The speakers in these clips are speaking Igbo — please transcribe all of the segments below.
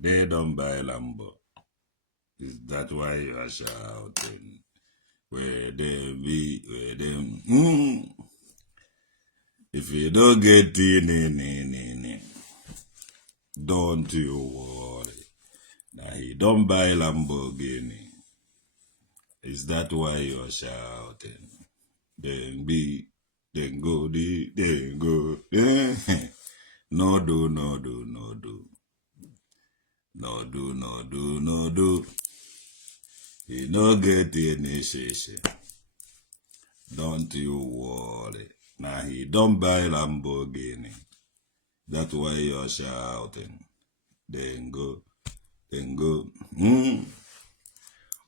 They don't buy Lambo. Is that why you are shouting? Where they be, where they... If you don't get in, don't you worry. Now he don't buy Lamborghini. Is that why you are shouting? Then go, then go. No do. You don't get any shit. Don't you worry. Now he don't buy Lamborghini. That's why you're shouting. Then go.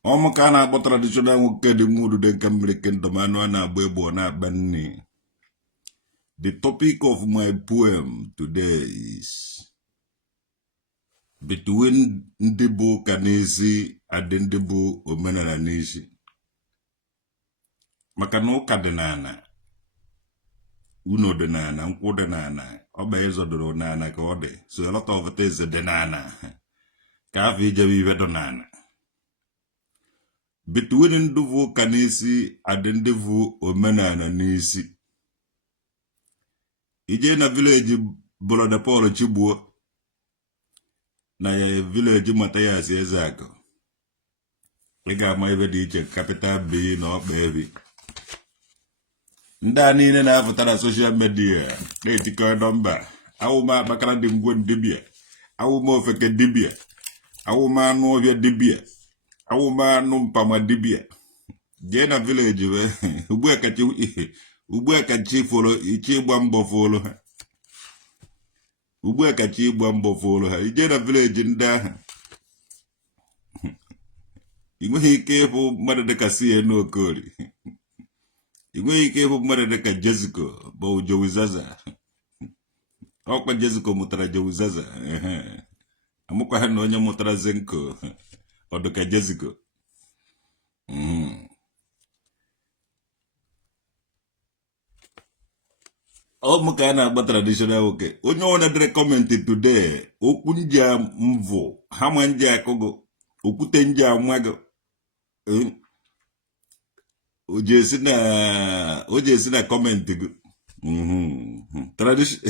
Omokana about traditional woke the mood de Cambrican Domano and Abuebo na Banni. The topic of my poem today is between Ndi Uka and Ndi Omenala Igbo. Makanoka denana. Uno denana, unko denana, obezo denana kode. So a lot of it is denana. Kavi javi vedonana. Between Ndi Uka and Ndi Omenala Igbo. Ije na village Boloda Polo Chibuo. Na ya village Matayas Ezako. Liga maive diche capital B no baby. Ndani na afutara social media. Netiko number. Awuma bakara dimgwen dibia. Awuma ofeke dibia. Awuma nuovya dibia. Awuma numpama dibia. Jena village we. Ubuya kachi follow. Ichi bambo follow. Ubuya kachi bambo follow. Ijena village nda. Igwe ike bụ mmadụ dịka CNO Okori. Igwe ike bụ mmadụ dịka Jessica bụ Jowizaza. Ọkwa Jessica mụtara Jowizaza. Amụkwa ha na onye mụtara Zenko. Ọ dịka Jessica. Ọ mụ ka a na-agba traditional oke. Onye ọ na-edere kọmentị today. Okwu nji mvụ. Hama nji akụgụ. Okwute nji amagụ. Oje si na comment go. Tradition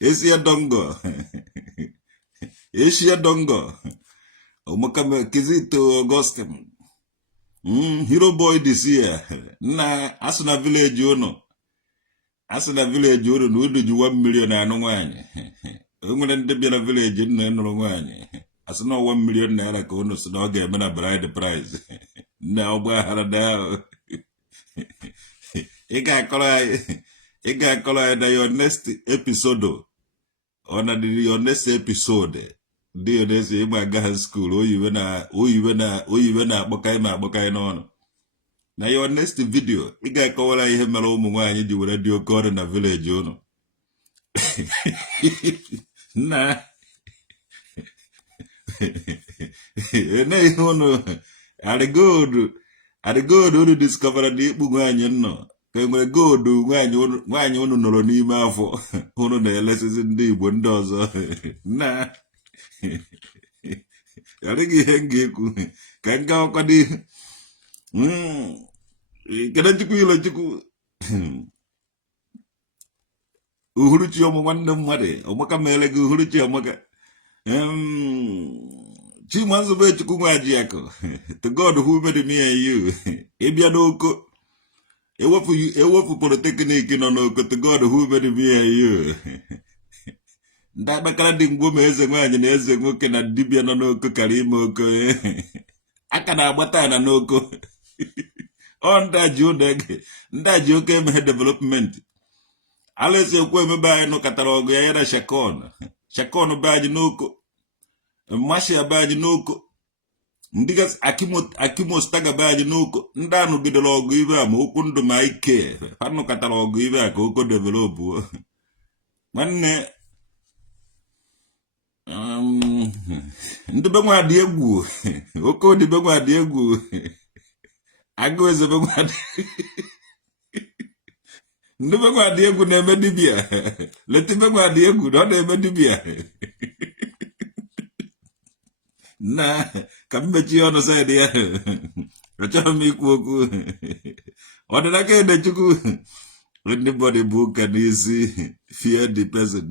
Asia dongo. Omaka Kizito Augustine. Hero boy this year. Na asuna village ono. Asuna village ono no do 1 million anu nwanye. Onwere ndị bịa na village nna nụrụ nwanye. Asuna 1 million naira ka ono so na ọ ga-eme na bride price. Na ogba harada. I got called your next episode. On your next episode. Dear this in my girls' school, or even bokai no. Now your next video, I got called I have my own one you will radio call in a village, you know. Nah. No. I go to discover the Bugan, no. Can we go do when you know n'ime afọ who the lessons in the windows? Nah. I think he can go. Can Uhuruchi Omanda Made, Omaka Mele Uhuruchi Omaka. 2 months away to Kumajiako. To God who made me and you. Ebianoko. A waffle polytechnic in Onoko to God who made me and you. That Bacarding woman is a man and is a working at Dibianoko Karimoko. Akana Batana Noko. On that Jodeg, that you came development. Alice, you came by no catalog, Yara Shakon. Shakon Bajinoko. Masha Bajinoko. Ndigas Akimo Staga Bajinoko. Ndano bidologu iva, Mokundo Maike. Pano catalogu iva, Coco develop. One Ndibangwa Diegu. Oko Dibangwa Diegu. Ago is a bangwa. Ndibangwa Diegu never dibia. Let him bangwa Diegu, not ever dibia. Na ka mmechi ọnụ side ya achọrọ m ikwu okwu ọdịnaka edechukwu anybody bụ ụka n'isi fear the person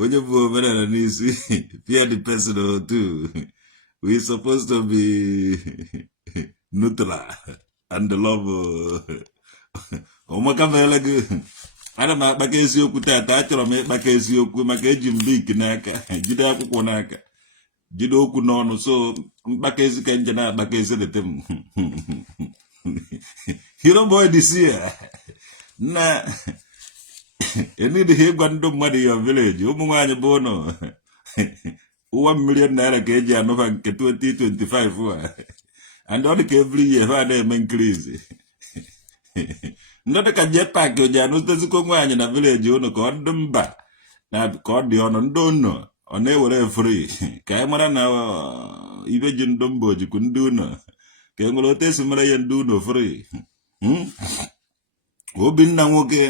onye bụ omenala n'isi fear the person too. We supposed to be neutral and love ụmụaka mere gị ana m akpaka eziokwu tata achọrọ m ịkpaka eziokwu maka eji m bik n'aka jide akwụkwọ n'aka jide okwu n'ọnụ so mkpaka ezi ka nje na-akpaka ezedete m hero boy this year na enidịghị ịgwa ndị mmadụ ya village ụmụ nwaanyị bụ ụnụ $1 million ka eji anụba nke 2025 a and ọ dị ka every year ha na-eme increase ndị dị ka jetpack o ji anụtezikọ nwaanyị na village ụnụ ka ọ dị mba na ka ọ dị ọnụ ndị ụnụ ọ na-ewere free ka anyị mara na ibe ji ndị mba ojikwu ndị ụnụ ka e nwere otu esi mara ya ndị ụnụ free. Obinna nwoke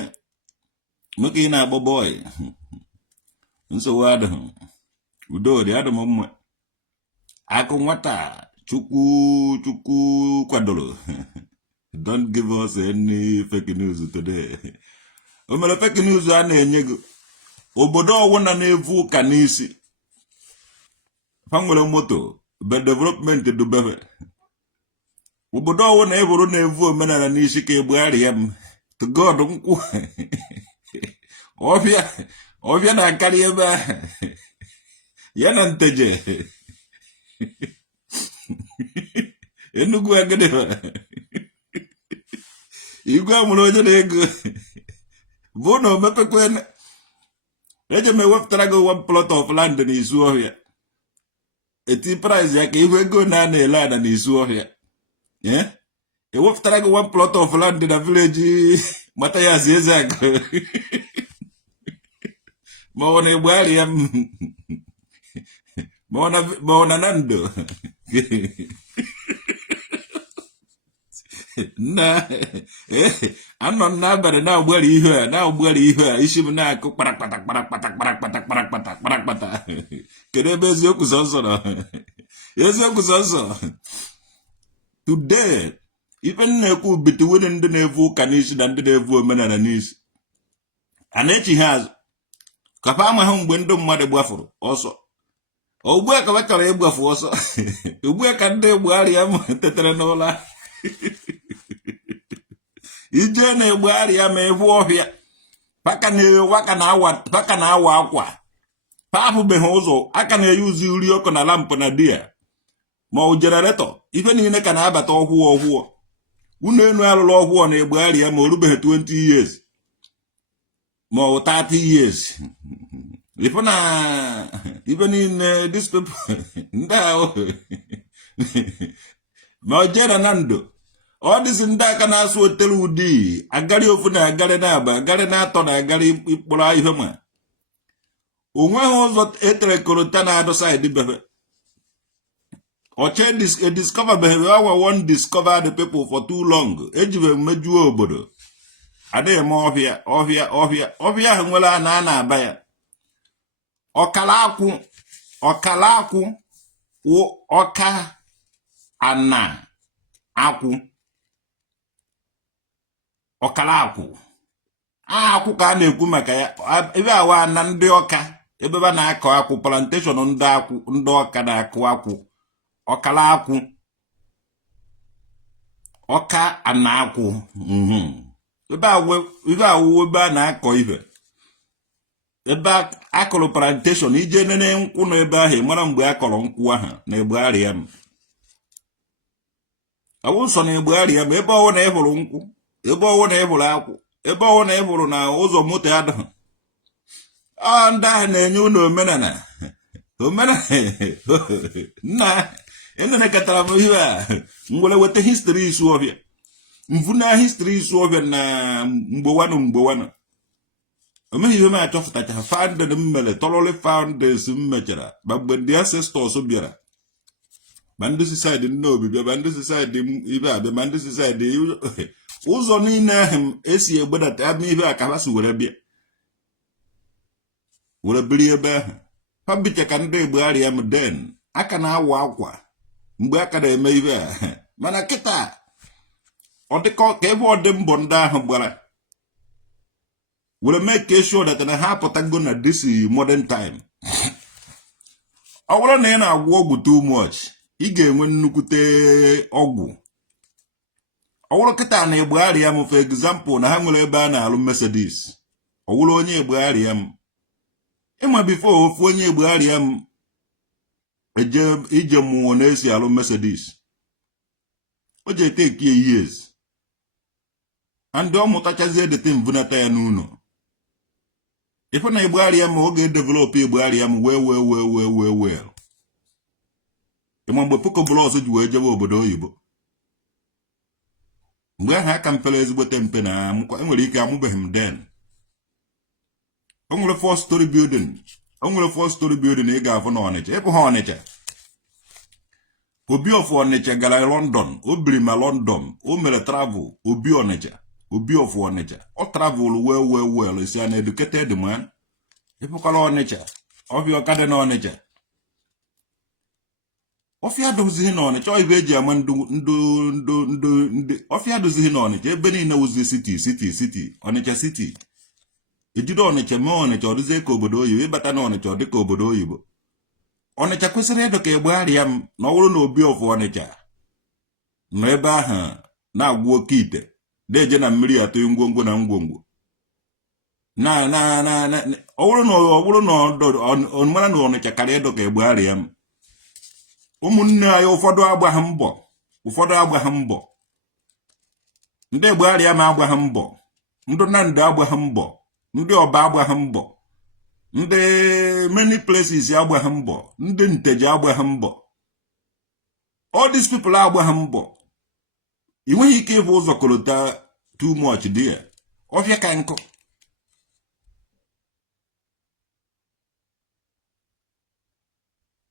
ị na-akpọ boy nsogbu adịghị udo dị adị m mma akụ nwata chukwu kwadoro. Don't give us any fake news today. O mere fake news a na-enye gị obodo ọwụna na-evu ụka n'isi fa nwere moto be development dubebe obodo ọwụna eburu na-evu omenala n'isi ka egbugharị ya m to God nkwụ ọbịa na-akarị ebe ahụ ya na nteje Enugu agadi igwe amụrụ onye na-ego bụ na omepekwe eje m ewepụtara gị 1 plot of land n'izu ọhịa eti price ya ka ihu ego na-ele ada n'izu ọhịa ewepụtara gị 1 plot of land na village mata ya zi eze agụ ma ọ na-egbugharị ya ma ọ na ndụ na anọ n'abalị na-agbari ihe a isi m na-akụ kparakpata kedu ebe eziokwu sọsọ nọ eziokwu sọsọ today ife na-ekwu bitiwere ndị na-evu ụka n'isi na ndị na-evu omenala n'isi a na-echi ha azụ kapa amaghị mgbe ndị mmadụ gbafuru ọsọ ugbu a ka ha chọrọ ịgbafu ọsọ ugbu a ka ndị Buhari ya tetere n'ụlọ ije na-egbugharị ya ma evu ọhịa paka na-awa akwa pa apụbeghị ụzọ aka na-eyuzi uri ọkụ na lampụ na dia ma ọ jeneretọ ife niile ka na-abata ọhụụ unu enu alụrụ ọhụụ na-egbugharị ya ma o rubeghị 20 years ma ọ 30 years ife na ife niile these people ndị ahụ ma o jere na ndụ ọ dịzi ndị aka na-asụ otelu ụdị agarị ofu na agarị na-aba agarị na-atọ na agarị ikpụrụ ihe ma onweghị ụzọ etere korota na-adụ saịdị bebe ọcha discover beghebe ọwa one discover the people for too long ejibe mejuo obodo adịghị eme ọhịa ahụ nwere a na-aba ya ọkala akwụ ọka ana akwụ ọkala akwụ ka a na-ekwu maka ya ebe awa na ndị ọka ebe ba na-akọ akwụ plantation ndị ọka na-akụ akwụ ọkala akwụ ọka ana akwụ ebe awụ ebe a na-akọ ihe ebe akọrọ plantation ije nene nkwụ nọ ebe ahụ mara mgbe akọrọ nkwụ ahụ na egbugharị ya awụ nsọ na egbugharị ya ma ebe ọwụ na ịhụrụ nkwụ ebe ọwụ na ịhụrụ akwụ ebe ọwụ na ịhụrụ na ụzọ moto adịghị ndị ahụ na-enye unu omenala nna enenekọtara m ihe a ngwere weta histri isu ọbịa mvu na histri isu ọbịa na mgbewanụ omeghị ihe m achọpụtacha founded m mere thoroughly founders m mechara ma mgbe ndị ancestors bịara ma ndị society nne obi bịa ma ndị society ibe abịa ma ndị society ụzọ niile ahụ esi egbedata ama ihe a ka ha si were bịa were biri ebe ahụ ha bicha ka ndị Buhari ya m den aka na-awa akwa mgbe aka na-eme ibe a mana kịta ọ dịka ka ebe ọ dị mbọ ndị ahụ gbara were make sure that na ha apụtago na this modern time. Ọ bụrụ na ị na-agwọ ọgwụ too much ị ga-enwe nnukwute ọgwụ. Ọ bụrụ kịta na Igbagharịa m for example na ha nwere ebe a na-alụ Mercedes, ọ bụrụ onye Igbagharịa m ịma before ofu onye Igbagharịa m ije mụọ na-esi alụ Mercedes o je take years and ọ mụtachazie the thing vunata ya n'ụlọ. Ife na Igbagharịa m oge develop Igbagharịa m well. Ịma mgbe Puko Bros ji wee jebe obodo oyibo mgbe ahụ aka mpere ezigbote mpe na enwere ike amụbeghị m den. O nwere 4-story building ị ga-afụ na Ọnịcha. Ịpụ ha Ọnịcha, Obi of Ọnịcha gara London, o biri ma London, o mere travel. Obi of Ọnịcha, o travel well. Is an educated man. Ịpụkwala Ọnịcha, ọbịa ọkada na Ọnịcha. Ọfịa dozighị na Ọnịcha, ibe eji ama ndị ọfịa dozighị na Ọnịcha, ebe niile wuzi city, Ọnịcha city. Ejide Ọnịcha mee Ọnịcha ọ dịzie ka obodo oyibo, ịbata na Ọnịcha ọ dị ka obodo oyibo. Ọnịcha kwesịrị ịdọ ka Igbagharịa m na ọ bụrụ na Obi of Ọnịcha nọ ebe ahụ na-agwụ oke ite na-eje na mmiri atụ ngwongwo na ngwongwo ọ bụrụ na ọmara na Ọnịcha karịa ịdọ ka Igbagharịa m. Ụmụnne anyị ụfọdụ agbaghị mbọ, ndị Igbagharịa m agbaghị mbọ, ndị Nandi agbaghị mbọ, ndị Ọba agbaghị mbọ, ndị many places agbaghị mbọ, ndị Nteje agbaghị mbọ. All these people agbaghị mbọ. Ị nweghị ike ịbụ ụzọ kolota too much there. Ọfịa ka nkụ.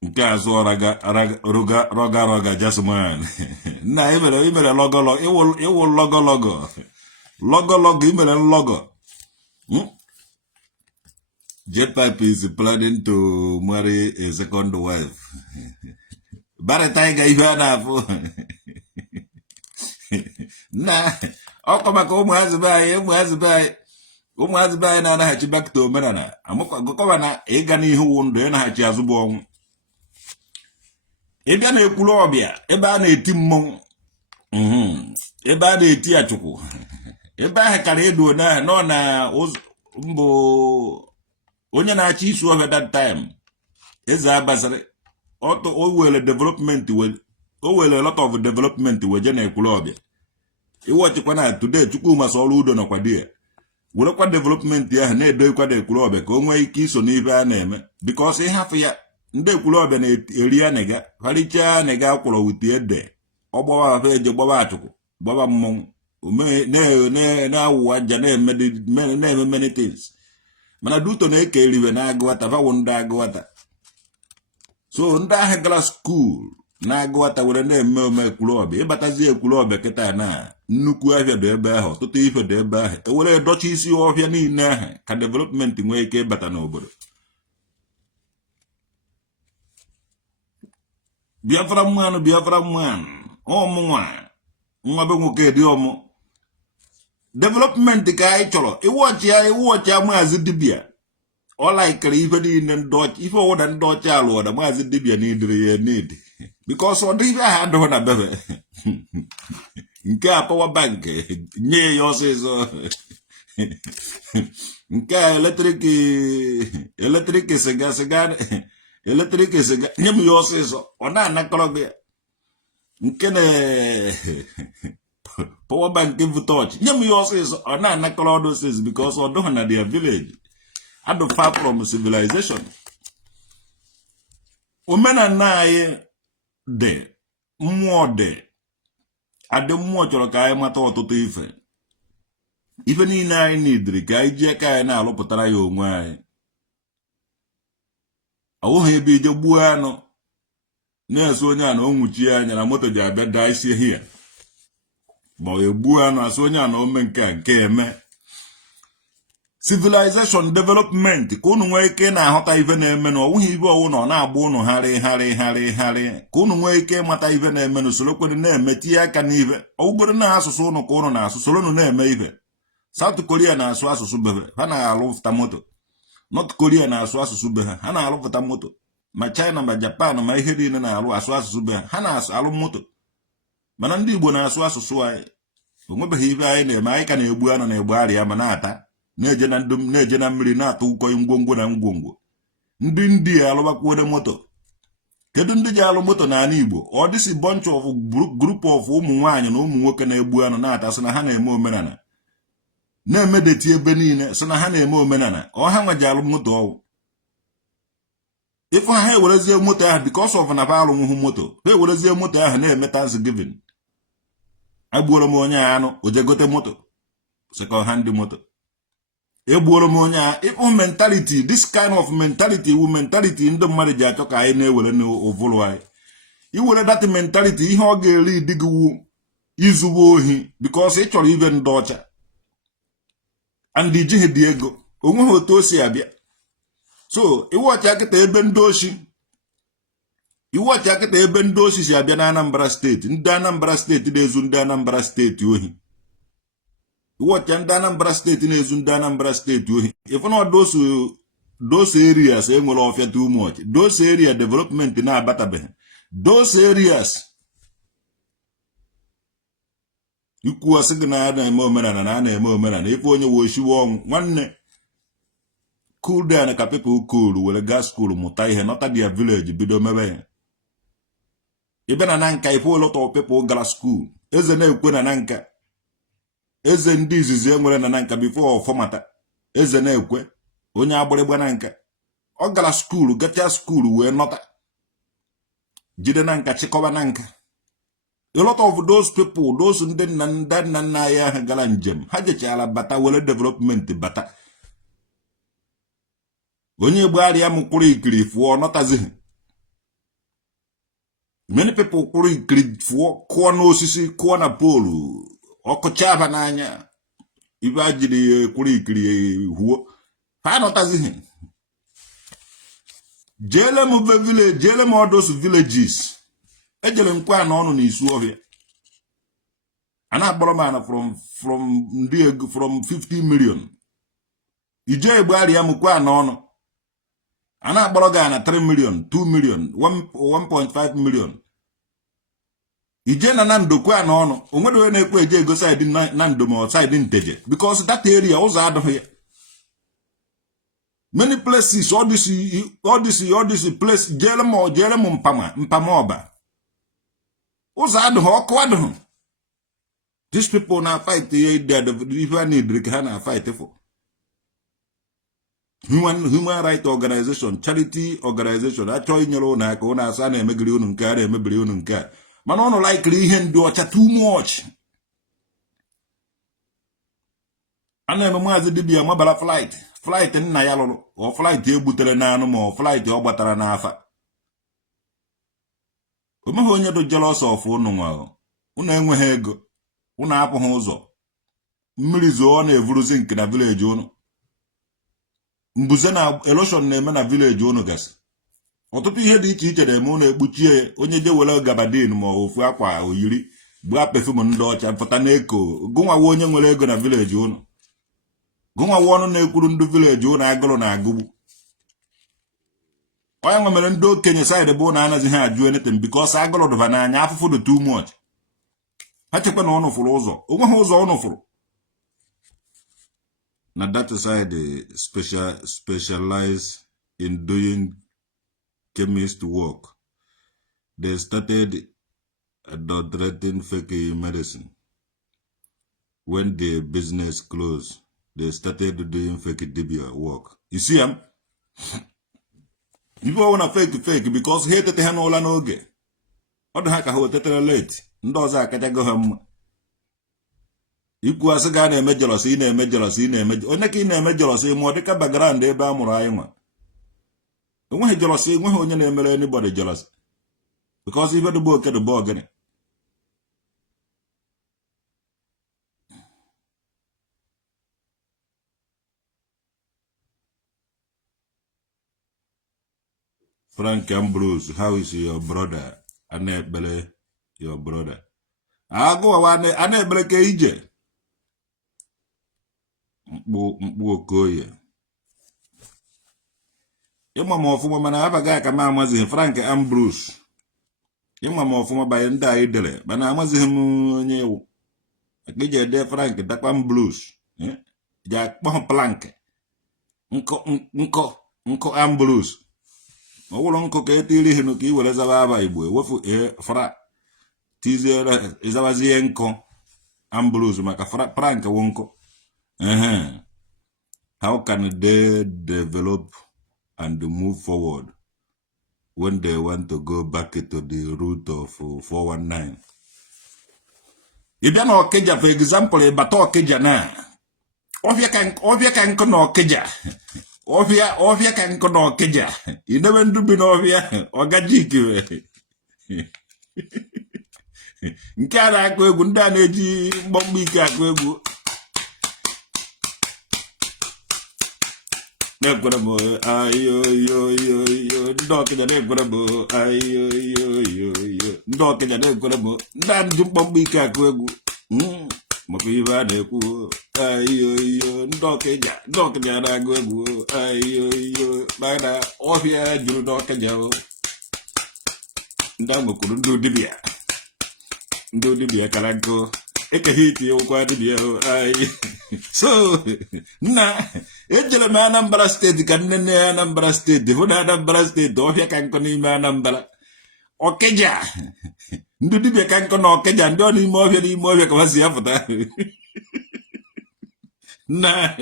Nke azụ roga jasman. Na imere logo iwu logo imere logo. Jetpipe is planning to marry a second wife. Barata ga ibe na-afụ. Na ọkọ maka ụmụazị be anyị na-anaghachi back to omenala. Amụkwa na ịga n'ihu wụ ndụ ịnaghachi azụ bụ ọnwụ. Ịbịa na-ekwuru ọbịa ebe a na-eti mmọnwụ, ebe a na-eti achụkwụ, ebe ahụ kara edo na nọ na mbụ onye na-achị isi ọbịa that time eze abasịrị o were development o were a lot of development weje na-ekwuru ọbịa. Iwọchịkwa na today Chukwuma Sọlụ Udo nọkwa di ya werekwa development ahụ na-edoikwa na ekwuru ọbịa ka o nwee ike iso n'ibe a na-eme because ịhafụ ya ndị ekwuru ọbịa na-eri ya nega harichaa nega akwụrụ wute ede ọgbawa afa eje gbaba achụkwụ gbaba mmọnwụ na-awụ aja na-eme many things. Mana duto na-eke eriwe na-agụwata vawụ ndị agụwata. So ndị ahụ gara skuul na-agụwata were na-eme ome ekwuru ọbịa. Ịbatazi ekwuru ọbịa kịta na nnukwu ahịa dị ebe ahụ, ọtụtụ ife dị ebe ahụ. Ewere dọcha isi ọhịa niile ahụ ka development nwee ike ịbata n'obodo. Biafra mmanụ ọmụnwa nwa be nwoke dị ọmụ. Development ka anyị chọrọ iwọchi ya maazị dibịa ọ laikere ife niile ndị ọcha ife ọwụda ndị ọcha alụọda maazị dibịa n'idiri ya n'idi because ọ dị ife ahụ adịghị na bebe nke a power bank nye ya ọsịsọ nke a eletrik siga nye m ya ọsịsọ ọ na-anakọrọ gị nke na power bank bụ touch nye m ya ọsịsọ ọ na-anakọrọ ọdụsịs because ọ dụghị na their village adụ far from civilization. Omenala anyị dị mmụọ dị adị mmụọ chọrọ ka anyị mata ọtụtụ ife niile anyị nidiri ka anyị ji aka anyị na-alụpụtara ya onwe anyị. Ọwụghị ebe ije gbuo anụ na-eso onye a na o nwuchie anya na moto ji abịa daa isi ya ma ọ egbuo anụ asị onye a na ome nke eme. civilization development ka unu nwee ike na-ahụta ife na-eme na ọwụghị ibe ọwụ na na-agba unu harị ka unu nwee ike ịmata ife na-eme na usorokwere na-eme tinye aka n'ife ọwụgoro na asụsụ unu ka unu na-asụ soro unu na-eme ife. South Korea na-asụ asụsụ bebe ha na-alụpụta moto. North Korea na-asụ asụsụ be ha na-alụpụta moto. Ma China ma Japan ma ihe niile na-alụ asụ asụsụ be ha na-alụ moto. Mana ndị Igbo na-asụ asụsụ anyị onwebeghị ife anyị na-eme. Anyị ka na-egbu anụ na egbu arịa ma na-ata na-eje na mmiri na-atụ ụkọ ngwongwo na ngwongwo. Ndị alụbakwuode moto. Kedu ndị ji alụ moto n'ala Igbo? Ọ dịsị bunch of group of ụmụ nwaanyị na ụmụ nwoke na-egbu anụ na-ata sị na ha na-eme omenala na-emedeti ebe niile sị na ha na-eme omenala. Ọ ha nwe ji alụ moto ọwụ ife ha ewerezie moto ahụ because of na ba alụnwụhụ moto ha ewerezie moto ahụ na-eme Thanksgiving. Agbuola m onye anụ o je gote moto second hand moto. Egbuola m onye a ịkpụ mentality. This kind of mentality wu mentality ndị mmadụ ji achọ ka anyị na-ewere n'ovulu anyị. Iwere that mentality ihe ọ ga-eri dịgịwu izuwe ohi because ị chọrọ ibe ndị ọcha and ijighị dị ego onweghị otu o si abịa. So iwọchi akịta ebe ndị ochi si abịa na Anambra steeti. Ndị Anambra steeti na-ezu ndị Anambra steeti ohi. Iwọchi ndị Anambra steeti na-ezu ndị Anambra steeti ohi. If not those areas enwere ọfịa too much. Those area development na-abatabeghị. Those areas ikwu asị gị na a na-eme omenala na a na-eme omenala ife onye woshiwe ọnwụ nwanne. Cool down ka people cool were gas school mụta ihe nọta dia village bido mebe ya. Ibe na Nanka ife a lot of people gara school. Eze na-ekwe na Nanka. Eze ndị izizi enwere na Nanka before ọfọmata. Eze na-ekwe onye agbịrịgba na Nanka. Ọ gara school gacha school wee nọta. Jide na Nanka chịkọba na Nanka. A lot of those people, those ndị nna ya ahụ gara njem ha jechara bata were development bata. Onye gbara m kwuru ikiri fụọ nọtazighị. Many people kwuru ikiri fụọ kụọ n'osisi kụọ na polu ọkụcha aba n'anya ibe ajiri kwuru ikiri huo ha nọtazighị. Jele m village, jele m all those villages. Ejele nkwa na ọnụ n'isu ọhịa. Ana akpọrọ mana from 50 million. Ije egbari ya m kwa na ọnụ. Ana akpọrọ ga na 3 million, 2 million, 1.5 million. Ije na Nando kwa na ọnụ. Onwede onye na-ekwe eje ego side Nando ma side Nteje because that area ụzọ adịghị ya. Many places all this place jele m mpama ọba. Ụzọ adịghị ọkụ adịghị. These people na fight if I need ha na fight for. Human right organization, charity organization, achọghị nyere ụnụ aka ụnụ asa na-emegiri ụnụ nke a na-emebiri ụnụ nke a. Mana ụnụ likiri ihe ndị ọcha too much. A na-eme maazị dibia mabara flight nna ya lụrụ ọ flight egbutere n'anụ ma ọ flight ọ gbatara n'afa. O meghị onye dị jealous of ụnụ nwa. Ụnụ enweghị ego. Ụnụ apụghị ụzọ. Mmiri zoo na-evuruzi nke na village ụnụ. Mbuze na election na-eme na village ụnụ gasị. Ọtụtụ ihe dị iche iche na-eme ụnụ ekpuchie onye je were gabadin ma ofu akwa oyiri gbaa perfume ndị ọcha pụta na-eko gụnwawa onye nwere ego na village ụnụ. Gụnwawa ọnụ na-ekwuru ndị village ụnụ agụrụ na agụgbu. Onye nwe mere ndị okenye side bụ na anaghị ha ajụ anything because agụrụ dụba n'anya afụfụ dị too much. Ha chekwa na ụnụ fụrụ ụzọ. Onweghị ụzọ ụnụ fụrụ. Na that side specialize in doing chemist work. They started adulterating fake medicine. When the business closed, they started doing fake dibia work. You see them? People want to fake because hate the hand all an oge. What the heck are you late? Ndoza akajago ham. Ikwu asị ga na-eme jealousy na-eme jealousy na-eme onye ka ị na-eme jealousy ma ọ dịka background ebe a mụrụ anyị nwa. Enweghị jealousy, enweghị onye na-emere anybody jealousy because ife dịbụ oke dịbụ ogene. Frank Ambrose, how is your brother? Anebele, your brother. Ago anebele ke ije. Mkpu okoye. Ima mofuma mana abaga kama amazi Frank Ambrose. Ima mofuma ba nda idele. Bana amazi onye ewu. Akije de Frank dakwa Ambrose. Ja kpon plank. Nko Ambrose. Owulo nko ka etiri hinu ka iwere zaba aba Igbo ewefu fra tiziere izabazie nko Ambrose maka Frank wonko. How can they develop and move forward when they want to go back to the root of 419? Ibia na Okeja, for example, bata Okeja na. Ovia kan kono Okeja. Ovia kan kono Okeja. Inewe ndubi na ovia ogajiki. Nke a na-akụ egwu ndị a na-eji mgbọmgbọ ike akụ egwu. Na-ekwere m ayoyoyoyo ndị Ọkịja na-ekwere m ayoyoyoyo ndị Ọkịja na-ekwere m ndị a ji mgbọmgbọ ike akụ egwu maka ibe a na-ekwu ayoyo ndị Ọkịja na-agụ egwu ayoyo mana ọhịa juru n'Ọkịja ndị agbakwuru ndị dibịa. Ndo dibia kalanko ekehiti okwa dibia ai so na ejele ma Anambra State kan nene Anambra State huna Anambra State ofia kanko ni ma Anambra Okeja ndo dibia kanko no Okeja ndo ni mo ofia ka wasi afuta na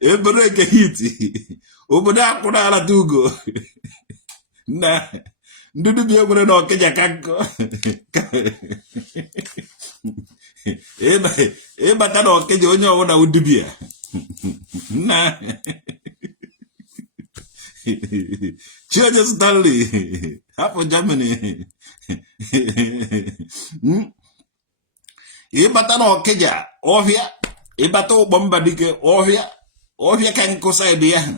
ebere ekehiti oboda akuna ala dugo na Ndudu bi egwere na Okeja kanko. Bata na Okeja onye ọwụ na udubia. Na. Chioje Stanley. Hapụ Germany. Bata na Okeja ọhịa. Bata ụgbọ mba dike ọhịa. Ọhịa kanko side ya.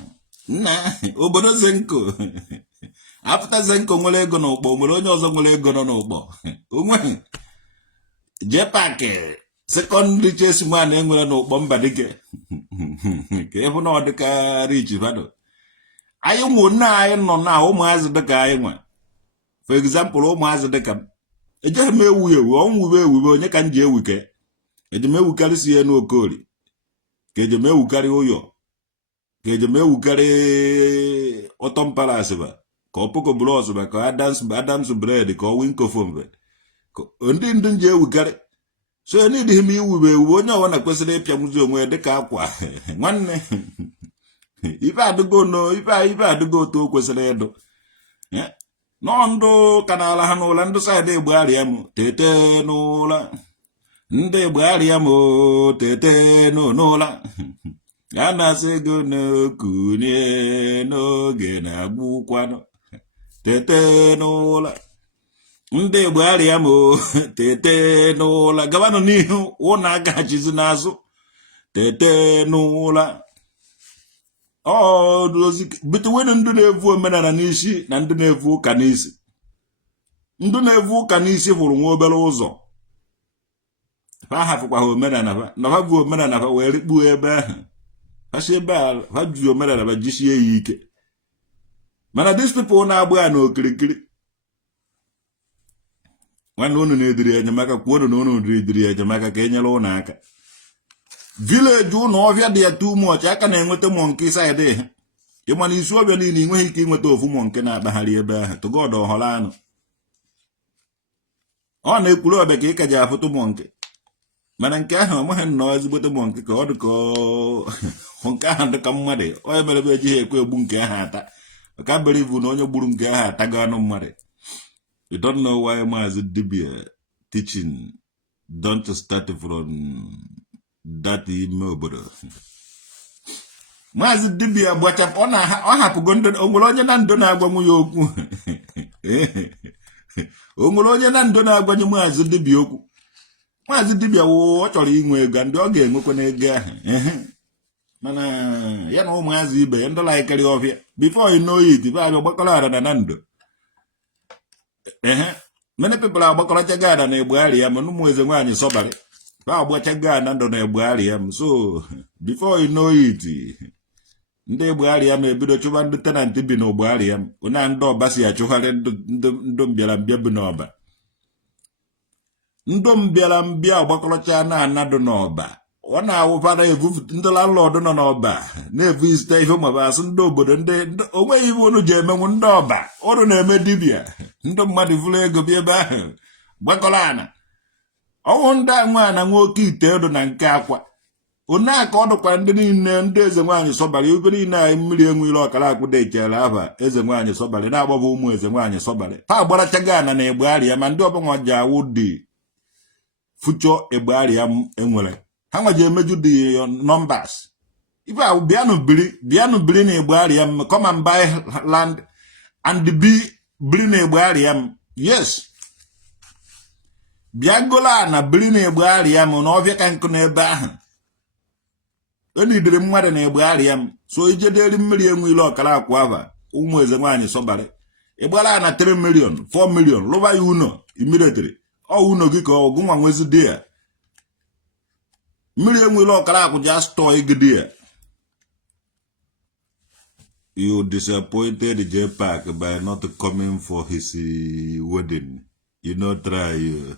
Na obodo Zenko. After Zenko nwere ego n'ụkpọ nwere onye ọzọ nwere ego nọ n'ụkpọ onwe Jepak secondary chess man enwere n'ụkpọ mba dike ka ịhụ na ọ dịka rich vado anyị ụmụnne anyị nọ na ụmụazị dịka anyị nwe for example ụmụazị dịka m ejeghị m ewu ọnwụwe ewube onye ka m ji ewuke ejem ewukarị si ya n'Okoli ka ejem ewukarị ụyọ ka ejem ewukarị Ọtọm Palace ba ka opoko blos ba ka Adams bread ka winko fombe ndị nje ewukarị so ni dị m iwube onye ọwa na kwesịrị ịpịa muzi onwe dịka akwa nwanne ife adịgo otu o kwesịrị ịdụ nọ ndụ ka n'ala ha n'ụla ndụ saịdị Igboarịa m tete n'ụla ndị Igboarịa m tete n'ụla ya na-asị ego n'okunye n'oge na-agbụkwanụ tete n'ụla ndị Igboarịa m tete n'ụla gawanụ n'ihu ụnụ agaghachizi n'azụ tete n'ụla ọdozi bitụwenụ ndị na-evu omenala n'isi na ndị na-evu ụka n'isi. Ndị na-evu ụka n'isi hụrụ nwa obere ụzọ ha hafụkwa ha omenala na ha bụ omenala ha wee rikpuo ebe ahụ ha si ebe a ha ji omenala ha jisie ya ike. Mana these people na-agba ya n'okirikiri nwanne unu na-ediri enyemaka kwuo na unu diri enyemaka ka enyere unu aka. Village ụnụ ọbịa dị ya too much aka na-enweta monkey side ha ịma na isi ọbịa niile enweghị ike inweta ofu monkey na-akpagharị ebe ahụ to God ọhọrọ anụ ọ na-ekwuru ọbịa ka ị ka ji afụtụ monkey mana nke ahụ ọmaghị nnọọ ezigbote monkey ka ọ dị ka nke ahụ dị ka mmadụ onye mere ebe ejighị ekwe egbu nke ahụ ata ka believe na onye gburu nke ahụ atago anụ mmadụ. You don't know why Maazị Dibia teaching don't start from that ime obodo. Maazị Dibia gbachapụ ọ hapụgo ndị onwere onye na ndụ na-agwanwu ya okwu onwere onye na ndụ na-agwanye Maazị Dibia okwu. Maazị Dibia ọ chọrọ inwe ego ndị ọ ga-enwekwa n'ego ahụ mana ya na ụmụazị ibe ya ndị laikere ọfịa before you know it ba abịa gbakọrọ ada na ndo many people agbakọrọchaga ada na Egbugharị ya ma ụmụ eze nwaanyị sọbarị ba agbachaga na ndo na Egbugharị ya so before you know it ndị Egbugharị ya ma ebido chụba ndị tenant bi na Egbugharị ya ụna ndị ọba si achụgharị ndụ mbịarambịa bi n'ọba ndụ mbịarambịa agbakọrọcha na anadụ n'ọba ọ na-awụfara ndị landlord nọ n'ọba na-evizita ihe mabasị ndị obodo ndị onweghị ibe unu ji emenwu ndị ọba ọrụ na-eme dibịa ndị mmadụ vụrụ ego bịa ebe ahụ gbakọrọ ana ọnwụ ndị nwaanyị nwoke ite edo na nke akwa one aka ọ dụkwara ndị niile ndị eze nwaanyị sọbarị ebe niile anyị mmiri enwere ọkara akwụdechere aba eze nwaanyị sọbarị na-agbaba ụmụ eze nwaanyị sọbarị ha agbarachaga ana na Egbugharị ya ma ndị ọbụla ji awụ dị fuchọ Egbugharị ya enwere ha nwaji emeju dị numbers ife ahụ bịanụ biri na Egbugharị ya come and buy land and biri na Egbugharị ya yes bịa gola na biri na Egbugharị ya na ọbịa ka nkụ n'ebe ahụ enidiri mmadụ na Egbugharị ya so ijederi mmiri enwere ọkara akwa aba ụmụ eze nwaanyị sọbarị Egbugharị na 3 million 4 million lụba ya uno immediately ọ uno gị ka ọgụ nwa nwezi dị ya mmiri enwere ọkara akụ just store igide ya. You disappointed J Park by not coming for his wedding. You know try you.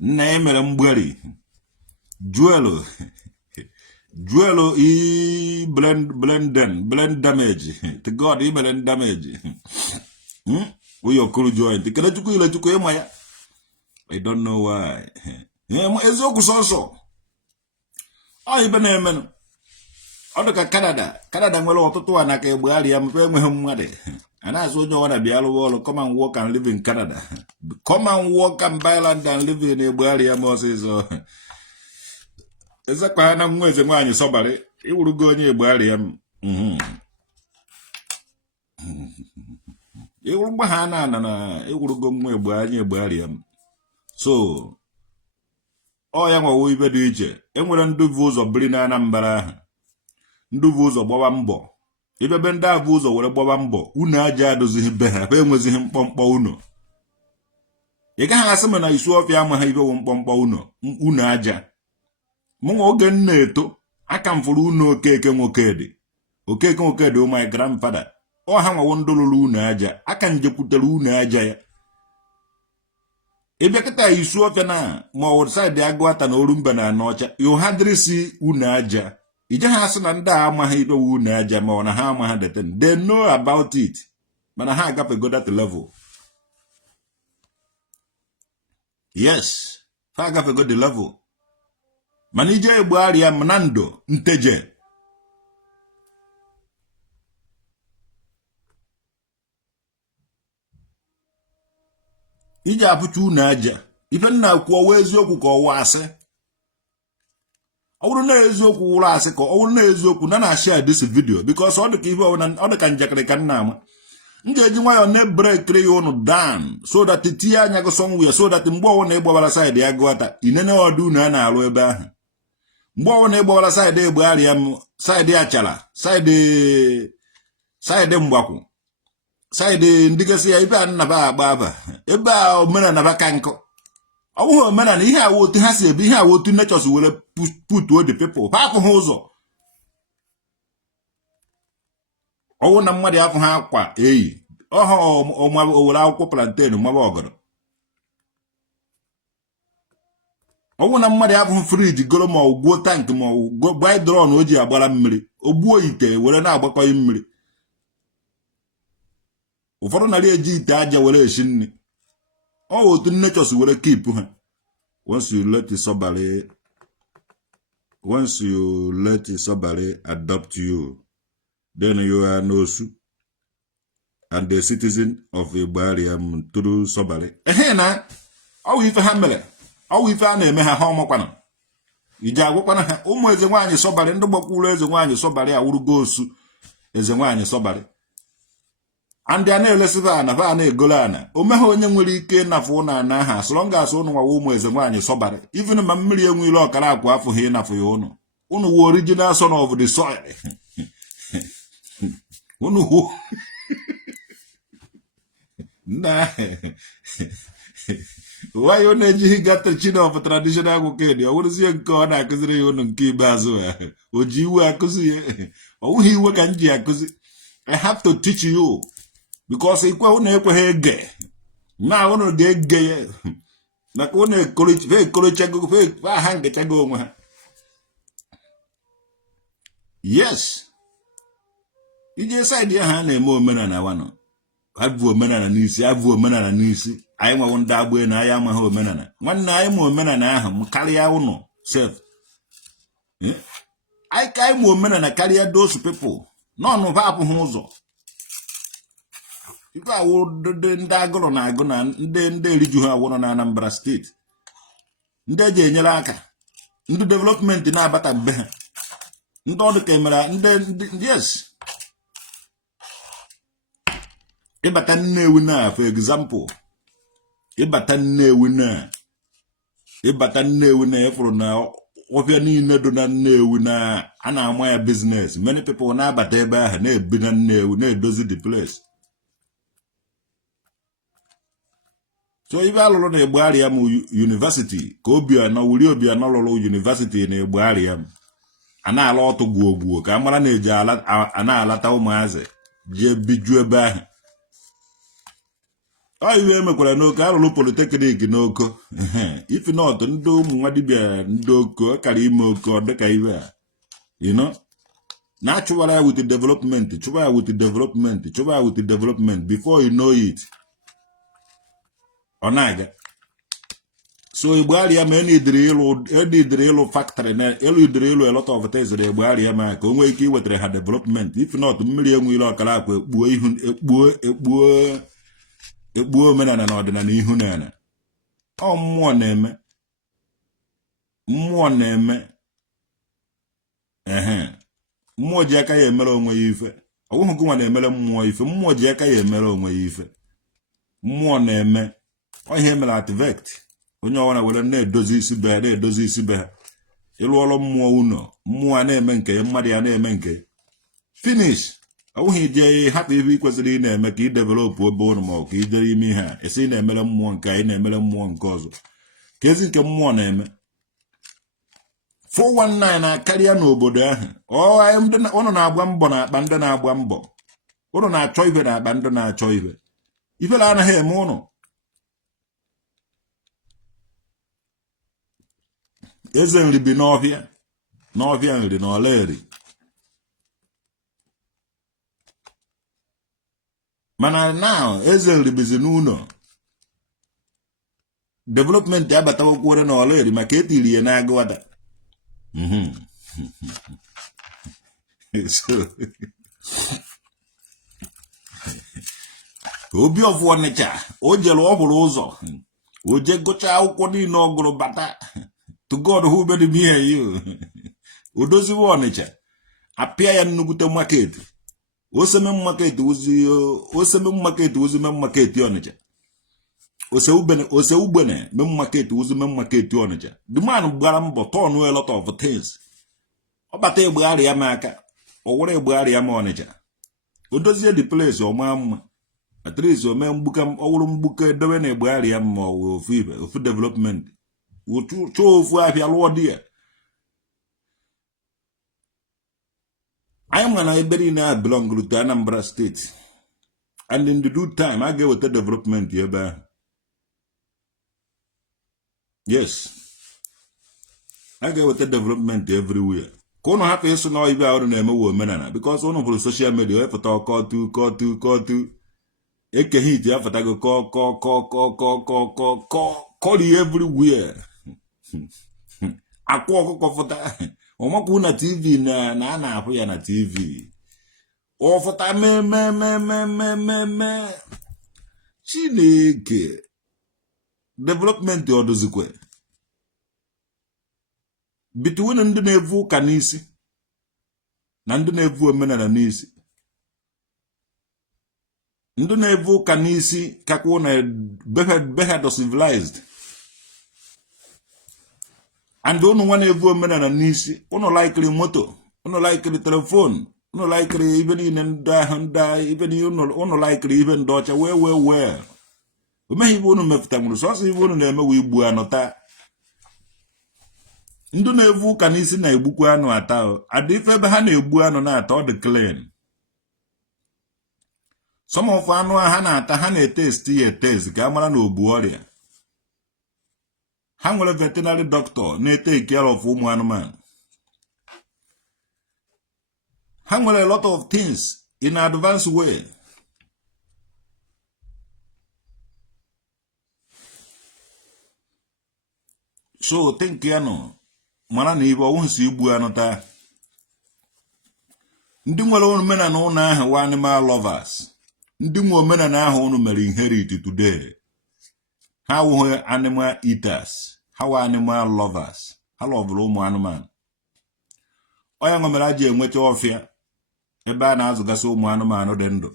Nna emere mgberi Juelo blend damage to God he blend damage we your cool joint kele chukwu ile chukwu ema ya I don't know why eziokwu so ọ ibe na-emenụ ọ dị ka Canada nwere ọtụtụ ana ka Egbugharị ya mpe enweghị mmadụ a na-asụ onye ọwara bịa lụwa ọrụ come and work and live in Canada come and work and buy land and live in Egbugharị ya ma ọsịsọ ezekwa ha na nwa eze nwaanyị sọbarị iwurugo onye Egbugharị ya iwurugbo ha na iwurugo nwa Egbugharị ya so ọ ya nwewo ibe dị iche enwere ndị bụ ụzọ biri na Anambra ahụ ndị bụ ụzọ gbawa mbọ ibebe ndị abụ ụzọ were gbawa mbọ unu aja adozighị be ha enwezighị mkpọmkpọ unu ị gaghị asị m na isu ọfịa amaghị ibewo mkpọmkpọ unu aja mụnwa oge m na-eto aka m fụrụ unu okeke nwoke dị my grandfather ọ ha nwewo ndị lụrụ unu aja aka njekwutere unu aja ya ebe kịta isu ọfịa na ma ọ wụrụ saịdị Agụata na Orumba na Anọcha yo ha dịrịsị unu aja ije ha asị na ndị a amaghị ibe unu aja ma ọ na ha amaghị deten they know about it mana ha agafego that level yes ha agafego the level mana ije Egbugharị ya na ndo nteje ije apụcha unu aja ife nna kwuo ọwa eziokwu ka ọwa asị ọ bụrụ na eziokwu wụrụ asị ka ọ bụrụ na eziokwu na share this video because ọ dị ka ihe ọ dị ka njakịrị ka nna ama m ga-eji nwayọọ na-ebrekiri ya ụnụ down so that tinye anya gị somewhere so that mgbe ọwụ na ịgbawara saịdị Agụata inene ọdụ unu a na-arụ ebe ahụ mgbe ọwụ na ịgbawara saịdị Egbugharị ya saịdị Achara saịdị Mgbakwụ saịdị ndị gasị ya ibe a nnaba agba aba ebe a omenala ka nkụ ọ bụghị omenala ihe awa otu ha si ebe ihe awa otu nature were put the people ha apụghị ụzọ ọwụ na mmadụ afụ ha akwa eyi ọha owere akwụkwọ plantain maba ọgọdọ ọwụ na mmadụ afụ friji goro ma ogbuo tank ma gbuo dron o ji agbara mmiri ogbuo ite were na-agbakọghị mmiri ụfọdụ narị eji ite aja were eshi nri ọ otu nature were keep ha once you let somebody adopt you then you are nosu and the citizen of Egbugharị through somebody na ọwụ ife ha mere ọwụ ife a na-eme ha ọmakwana ije agwụkwana ha ụmụ eze nwaanyị sọbarị ndị gbakwuru eze nwaanyị sọbarị awụrụgo osu eze nwaanyị sọbarị andị a na-elesiba ana va na-egolo ana omeghe onye nwere ike ịnafụ ụnụ ana ha sọrọ nga asụ ụnụ nwawa ụmụ eze nwaanyị sọbarị even ma mmiri enwere ọkara akwa afọ ha ịnafụ ya ụnụ unu original son of the soil. Unu nah. Why you neji got the chin of a traditional cooking? I would see a god I could say on key bazo. Would you work? Oh, he work and I have to teach you because he won't ever gay. Now, one of the gay. Like one college, very college, I go, I hang it, I go. Yes. You just said, yeah, and more men and I want. I've women and nisi, I've women and nisi. I am one dab when I am a whole man. One night more men and I am carry out self. I carry more men and I carry those people. None of our hozo. If I would then dagger on Agona, then they lead you have one on Anambra State. Nde Nyalaka. Into development in Abata Beha. Ndo the camera, and then yes. Ebatane winner, for example. Ebatane winner. Ebatane winner for now. If you need to know winner, and I'm my business. Many people now, but they have been a new, does the place. So if I learn a Bariam University, Kobia, no, will you be an all university in a Bariam? And I lot to go work. I'm an age, and I let out my eyes. Jebba. I remember no Carlo Polytechnic in Oko. If not, don't do Madibia, Ndoko, Karimoko, the Kaiva. You know? Naturally with the development, try with the development, try with the development before you know it. Onaga. So Ibaria many drill factory, any drill a lot of things the Ibaria man, come wake you with the development. If not, million will lock up a woman and ordinary hunana. Oh, more name. Mmụọ ji aka ya emere onwe ya ife. Ọwụhụ gị nwa na-emere mmụọ ife. Mmụọ ji aka ya emere onwe ya ife. Mmụọ na-eme. Ọ ihe mere activate. Onye ọwụna were na-edozi isi be ha, na-edozi isi be ha. Ịlụ ọrụ mmụọ ụnọ. Mmụọ a na-eme nke ya, mmadụ ya na-eme nke. Finish. Ọwụhụ ije hapụ ife ikwesịrị ị na-eme ka ị develop obe ụnụ ma ọ ka ị jere ime ihe a. Esi ị na-emere mmụọ nke anyị na-emere mmụọ nke ọzọ. Ka ezi nke mmụọ na-eme. 419 na-akarịa n'obodo ahụ. Ụnụ na-agba mbọ na-akpa ndị na-agba mbọ. Ụnụ na-achọ ibe na-akpa ndị na-achọ ibe. Ife anaghị eme ụnụ. Eze nri bi n'ọhịa. N'ọhịa nri na ọla eri. Mana now eze nri bizi n'ụlọ. Development abatawokwore na ọla eri maka etiri ya na-agụwada. So, Obi of Onitsha, Ojelo Oburozo, Oje Gocha Okoni no Grobata, to God who made me and you. Udozi Onitsha, appear in Nuguta market. Osemen market was market Onitsha. Oseubene, mem market was mem market Onitsha. The man of Garambo torn a lot of things. Obate Buaria Maka, or whatever Buaria Onitsha. Udozi the place or mam. At least your men book all book doing a Buaria or fever of development. Would show for your Lord dear. I am an Iberi now belong to Anambra State. And in the due time, I gave the development here. Yes. I gave the development everywhere. Kono happy so now you are name woman because one of the social media for talk call to Eke hit ya for go call you everywhere. Akwa for that. Omaku na TV na apo ya na TV. O for ta me. Chineke. Development odozikwe. Between ndị na-evu ụka n'isi na ndị na-evu omenala n'isi. Ndị na-evu ụka n'isi kakwa na beha civilized. and unu nwa na-evu omenala n'isi unu laikiri moto unu laikiri telefon unu laikiri ibe niile ndị ahụ ibe niile unu laikiri ibe ndị ọcha wee omeghị ibe unu mepụtanwuru sọsọ ibe unu na-emewe igbu anụ taa ndị na-evu ụka n'isi na-egbukwa anụ ata adị ife ebe ha na-egbu anụ na-ata ọ dị clean some of anụ ha na-ata ha na-etesti ya etesti ka a mara na obu ọrịa ha nwere veterinary doctor na-take care of ụmụ anụmanụ ha nwere a lot of things in an advanced way so think ya nọ mara na ibe ọwụ nsi igbu anụ taa ndị nwere omenala ụnụ ahụ wa animal lovers ndị nwe omenala ahụ ụnụ mere inherit today ha awụghị animal eaters ha wa animal lovers ha lovụrụ ụmụ anụmanụ onye nwe mere aji enwecha ọfịa ebe a na-azụgasị ụmụ anụmanụ dị ndụ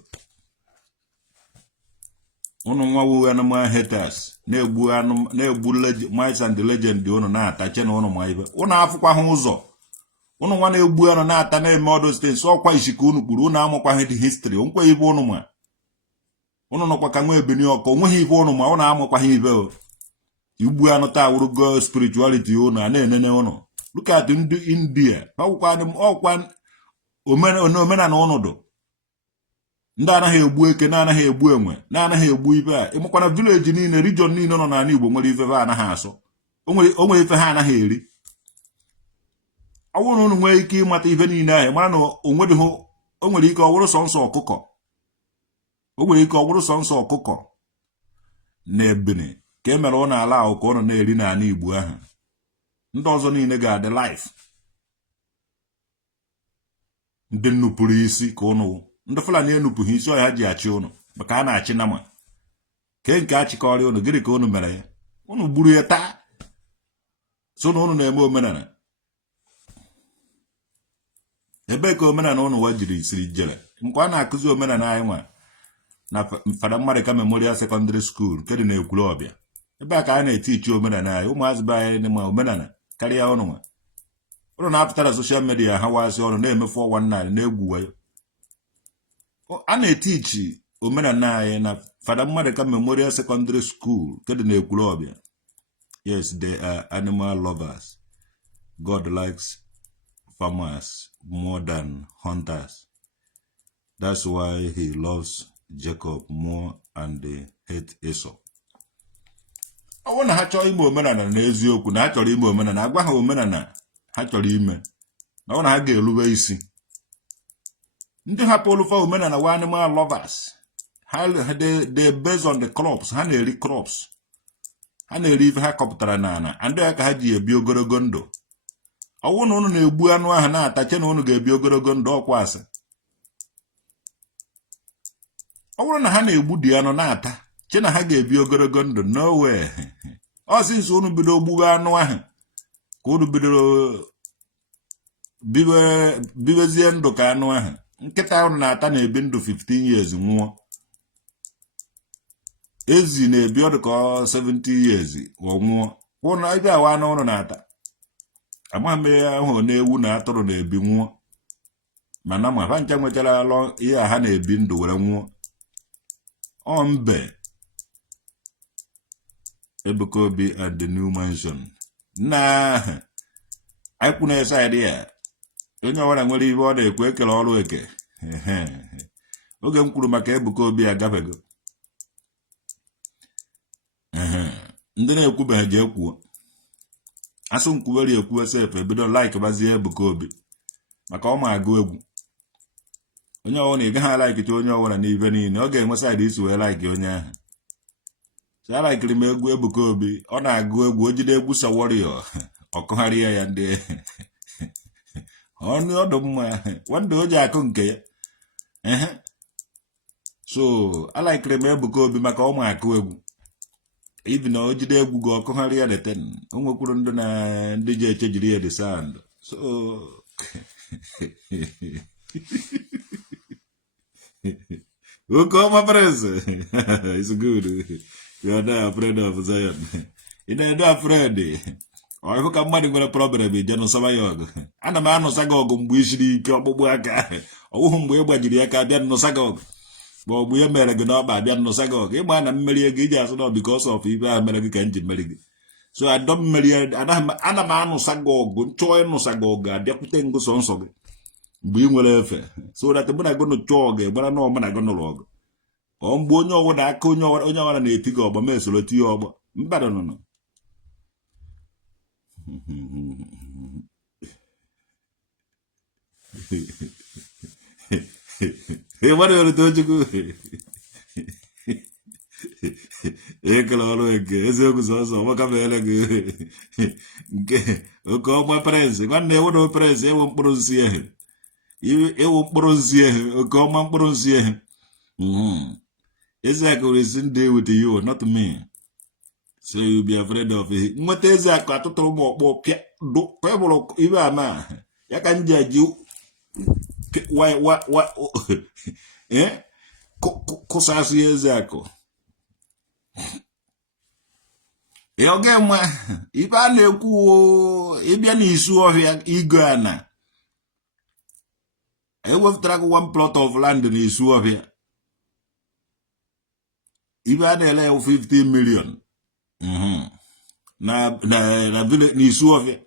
ụnụ nwa wu animal haters na-egbu mice and legend ụnụ na-atache na ụnụ ma ibe ụnụ afụkwaghị ụzọ ụnụ nwa na-egbu anụ na-ata na-eme ọdụ steeti ọkwa isi ka ụnụ kpuru ụnụ amụkwaghị dị history nkwe ibe ụnụ ma ụnụ nọkwa ka nwa ebeni ọkụ onweghị ibe ụnụ ma ụnụ amụkwaghị ibe igbu anụ taa wụrụ go spirituality ụnụ a na-enene ụnụ look at ndị India ọkwa omenala ụnụ dụ ndị anaghị egbu eke na-anaghị egbu enwe na-anaghị egbu ibe a ịmụkwana village niile region niile nọ n'ala Igbo nwere ife ha anaghị asọ o nwere ife ha anaghị eri ọ bụrụ na unu nwee ike ịmata ife niile ahụ mara na o nwere ike ọ bụrụ sọnsọ ọkụkọ o nwere ike ọ bụrụ sọnsọ ọkụkọ na ebene ka e mere ụnụ ala ahụ ka ụnụ na-eri n'ala Igbo ahụ ndị ọzọ niile ga-adị life ndị nnupụrụ isi ka ụnụ ndị Fulani enupụghị isi ọya ha ji achị ụnụ maka a na-achị nama ke nke achịkọrị ụnụ gịnị ka ụnụ mere ya ụnụ gburu ya taa so na ụnụ na-eme omenala ebe ka omenala ụnụ wa jiri siri jere mkwa a na-akụzi omenala anyị nwa na Fada Mmadụka Memorial Secondary School nke dị na Ekwulọbịa ebe a ka a na-etichi omenala anyị ụmụazị be anyị ma omenala karịa ụnụ nwa ụnụ na-apụtara soshal midia ha wasị ọrụ na-eme 419 na-egwu wayo a na-etichi omenala anyị na Fada Mmadụka Memorial Secondary School nke dị na Ekwulọbịa. Yes, they are animal lovers. God likes farmers more than hunters. That's why he loves Jacob more and they hate Esau. Ọ bụrụ na ha chọrọ ime omenala n'eziokwu na ha chọrọ ime omenala agwa ha omenala ha chọrọ ime na ọ na ha ga-erube isi ndị hapụrụ fa omenala wa animal lovers they based on the crops ha na-eri crops ha na-eri ife ha kọpụtara n'ala and ya ka ha ji ebi ogologo ndụ ọ bụrụ na unu na-egbu anụ ahụ na-atache na unu ga-ebi ogologo ndụ ọkwa asị ọ bụrụ na ha na-egbu dị anụ na-ata che na ha ga-ebi ogologo ndụ no way ọ since unu bido gbughe anụ ahụ ka unu bidoro bibezie ndụ ka anụ ahụ nkịta unu na-ata na-ebi ndụ 15 years nwụọ ezi na-ebi ọdụ ka 70 years ọ nwụọ ụnụ ebe awa anụ unu na-ata amaghị m ya ahụ na-ewu na atụrụ na-ebi nwụọ mana ma ha ncha nwechara alọ ihe ha na-ebi ndụ were nwụọ ọ mbe Ebuka Obi and the new mansion na anyị kwụ na side ya onye ọwara nwere ibe ọ na-ekwu ekele ọrụ eke oge m kwuru maka Ebuka Obi agabego ndị na-ekwubeghị ji ekwuo asụ nkwuweri ekwu sef ebido like bazie Ebuka Obi maka ọ ma agụ egwu onye ọwụna ị gaghị like onye ọwụna n'ibe niile ọ ga-enwe side isi wee like onye ahụ so like m egwu Ebuka Obi ọ na-agụ egwu o jide egwu Sa Warrior ọkụgharịa ya ndị ọnụ ọdụ mma wanda o ji akụ nke ya so alikere m Ebuka Obi maka ọ ma akụ egwu even na o jide egwu gị ọkụgharịa deten o nwekwuru ndị na ndị ji eche jiri ya the sound so okay, my friends. It's good. You are not afraid of Zion. You are not afraid. Or if come money with a problem, General Samayog. And a man no sagog, Bushri, Kobuaka, or whom we were Gidiaka, no sagog. But we are American, by no sagog. A man and Maria Gidas, not because of even American Melig. So I don't marry, and I'm a man no sagog, Choy no sagog, Deputing goes on so. Being well, so that the man I go to jog, but I know man I go no log. On Bonyo, what I could know, on a native or Messolati or better no. Hey, what are you doing? Claro, esse eu só uma cabela que como presa, quando eu não presa, eu pronunciei. Eu pronunciei, como pronunciei. Exactly, is in there with you, not me. So you be afraid of it. What is that? I told more people, even ya can judge you. Why, what, eh? Cosas exactly. Yoga ma ibe a na-ekwu ịbịa n'isu ọhịa Igana ewepụtara 1 plot of land n'isu ọhịa ibe a na-ele 15 million na village n'isu ọhịa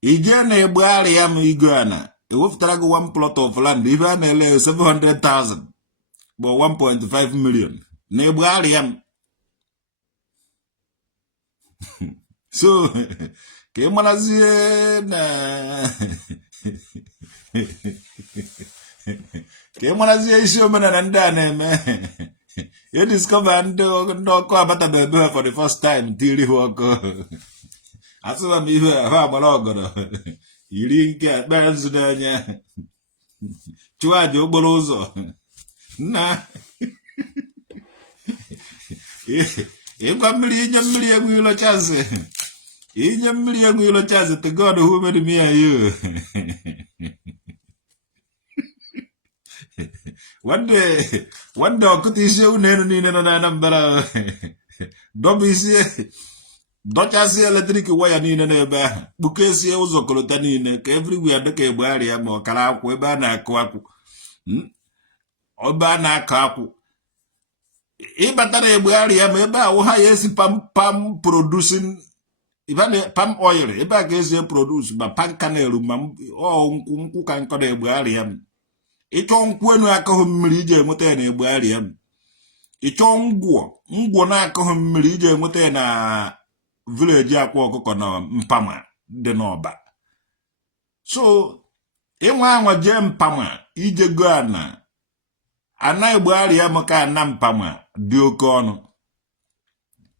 ije na-egbegharị ya ma Igana ewepụtara 1 plot of land ibe a na-ele 700,000 bụ 1.5 million na-egbegharị ya. So, que malazina. Que malazia is human and done, man. You discover and no come about the baby for the first time, till you walk. I saw me here, how about you didn't get burns down. Chua Jobolozo. Nah. If I'm million will chance. In your million will chance to God who made me and you. One day could you show Nenny and another? Don't be see. Don't just see electric wire in an eba. Bukesi also colotanine, everywhere the cable area more caracu, ebana quaku. Obana capu. Ibatare area meba o highest pam producing even palm oil. Eba gets produce but pan canel mam or unku can call a area. It on quenu alcohol merige moten a area. It on go na alcohol merige moten a village aqua mpama de noba. So, Ewa jem pama ije gana. Ana Igboari amaka na mpama dị oke ọnụ.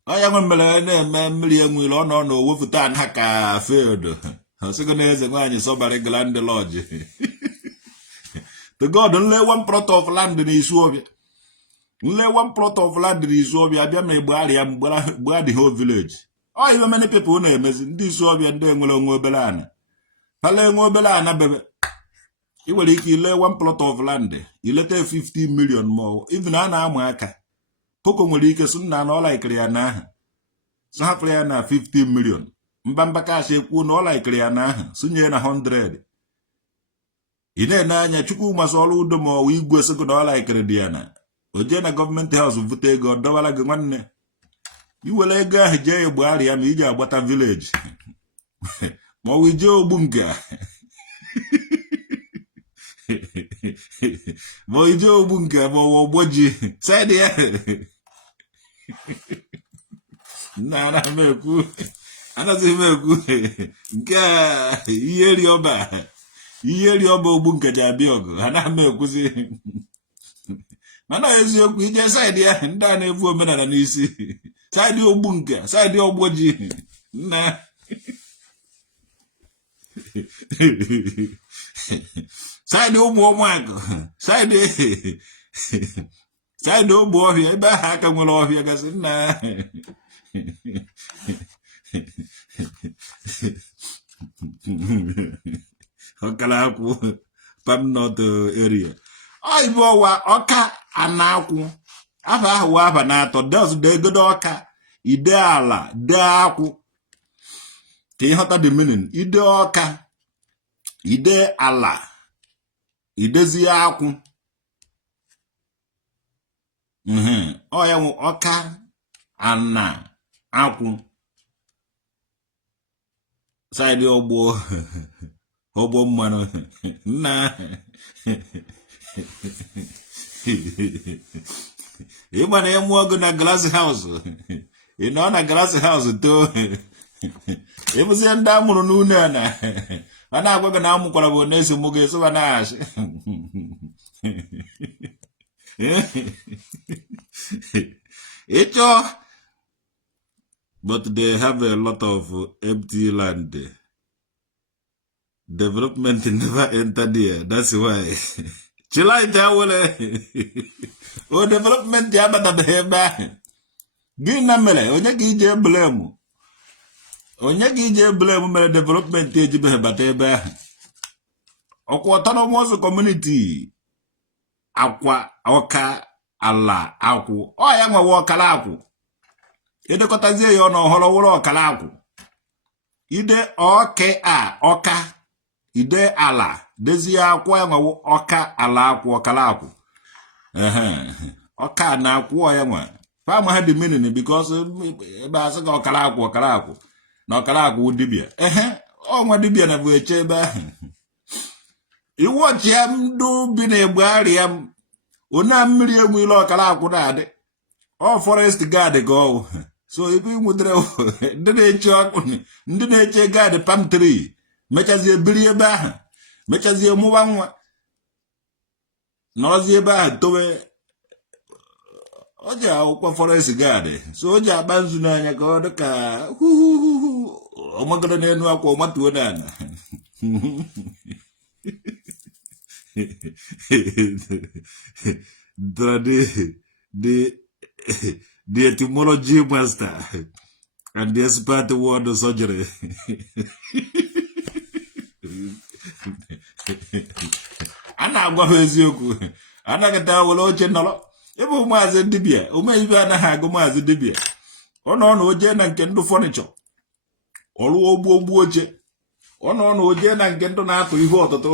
Oya nwe mere na-eme mmiri enwere ọnụ ọnụ owefuta nha ka field. Osego na eze nwaanyị sobara Grand Lodge. The God nle 1 plot of land n'isu ọbịa. Nle 1 plot of land n'isu ọbịa abịa na Igboari ya mgbara the whole village. Oh, even many people na-emezi ndị isu ọbịa ndị enwere onwe obere ana. Pala enwe obere ana bebe. You will lay 1 plot of land. You let 50 million more. Even Anamaka. Poko will soon and all like Riana. So half na 50 million. Mbambaka she won all like Riana. Soon 100. In a nanya chuku must all udom we go second all like Ridiana. Ojena government house of Vutego, Dawala Gwane. You will lay Jay Buari and Ija Bata village. More with Joe Bunga. Boy Joe Bunga, Boji, said there. Nana Meku, another Meku, Ga, Yeri Oba, Yeri Obo Bunga Jabiogo, and I Meku. Mana is your just idea, and done a woman and easy. Side your bunker, side your Boji. Nah. Side no more Michael. Side no more here. Back and will off here. Nah. Okalaku Pam not area. I bowa Oka Anaku. Ava Wabanato does the good Oka. Ideala, Daku. ka ịghọta the meaning. Ide ọka, ide ala, idezie akwụ. Ọ ya nwe ọka, ana, akwụ. Side ọgbọ mmanụ nna ịgba na ịmụ ọgụ na glass house. Ị nọ na glass house too. Ịbụzie ndị amụrụ n'une a na-agwa gị na amụkwara bụ na-eso mụ ga-esoba na-achị. Ịchọ. But they have a lot of empty land. Development never entered there. That's why. Chila itawole. O development ya bata beheba. Gina mele. Onye ki ije blame. Onye ki ije blame mele development eji beheba tebe. Okwa autonomous community. Akwa, oka, ala, akwu. O ya nwa wakala akwu. Edekotazie ya ọnụ ọhụrụ wụrụ ọkala akwụ. Ide oke a ọka. Ide ala. Dezie akwụ ya nwa ọka ala akwụ ọkala akwụ. Ọka na akwụ ya nwa. Fama ha dị meaning because ebe asị ka ọkala akwụ. Na ọkala akwụ dibịa. Ọnwa dibịa na bụ eche ebe ahụ. Iwu ọchị ya ndụ bi na egbe arịa m. Onye mmiri egwu ile ọkala akwụ na-adị. Ọ forest guard go. So if you would ndị na-eche guard palm tree, mechazie biri ebe ahụ, mechazie mụwa nwa. Nọrọzie ebe ahụ towe. O ji akwụkwọ forest guard. So o ji akpa nzu n'anya ka ọ dị ka ọmagoro n'elu akwa ọmatuo n'ala. The etymology master and the expert word surgery. Ana agwa eziokwu. Ana gata wolo oche nọrọ. Ebe ụmụazị dibịa, ume ibe anaghị agụ maazị dibịa. Ọ nọ na oje na nke ndụ furniture. Ọrụ ogbu oche. Ọ nọ na oje na nke ndụ na-atụ ihe ọtụtụ.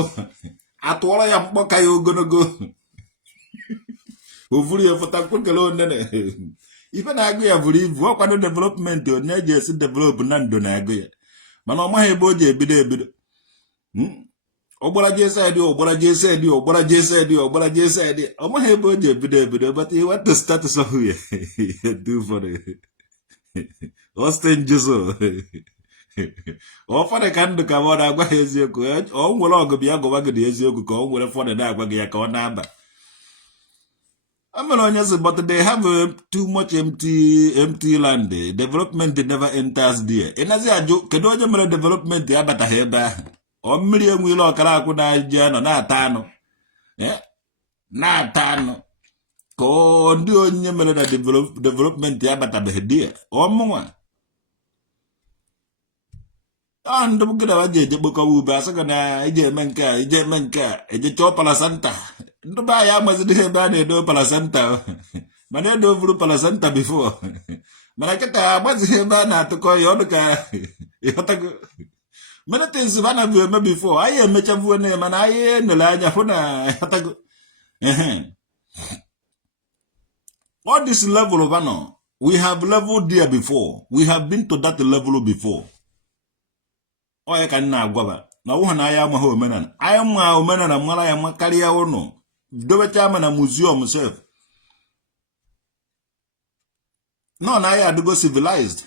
Atụọrọ ya mkpọka ya ogologo. Ovuri ya fota kwekele onene. Ife na-agụ ya buru ibu. Ọ kwado development onye ji esi develop na ndo na-agụ ya. Mana ọ maghị ebe o ji ebido. Ọgbara JSID, ọgbara JSID, ọgbara JSID, ọgbara JSID. Ọ maghị ebe o ji ebido. But he want to start somewhere. Do for it. Osteen Jesu. Ọ fọdụ ka ndụ ka ọ na-agwa ha eziokwu. Ọ nwere ọgụ bịa gụwa gị dị eziokwu ka ọ nwere fọdụ na-agwa gị ya ka ọ na-aba. But they have too much empty land. Development never enters there. Enazi aju kedu onye mere development ya bata ha ebe ahụ. O mmiri enwile ọkara akwụ na aje anọ na-ata anụ. Na-ata anụ. Ka ndị onye mere na development ya batabeghị there. Ọmụnwa. Ndị bụgịda wa ga-eje kpokọwa ube asị ga na ije eme nke a, eje chọọ palasanta. Ndị be anyị amazidị ebe a na-edo palasanta. Mana edo vuru palasanta before. Mana kịta agbazighị ebe a na-atụkọ ya ọdụ ka ịghọtago. Many things ba na bụ eme before. Anyị emechavuo na mana anyị nele anya hụ na ịghọtago. All this level of honor, we have leveled there before. We have been to that level before. Oya ka nna agwaba na ụha na ya amaghị omenala. Anyị ma omenala mara ya karịa ụnụ. Dobecha ama na museum self. No na ya adịgo civilized.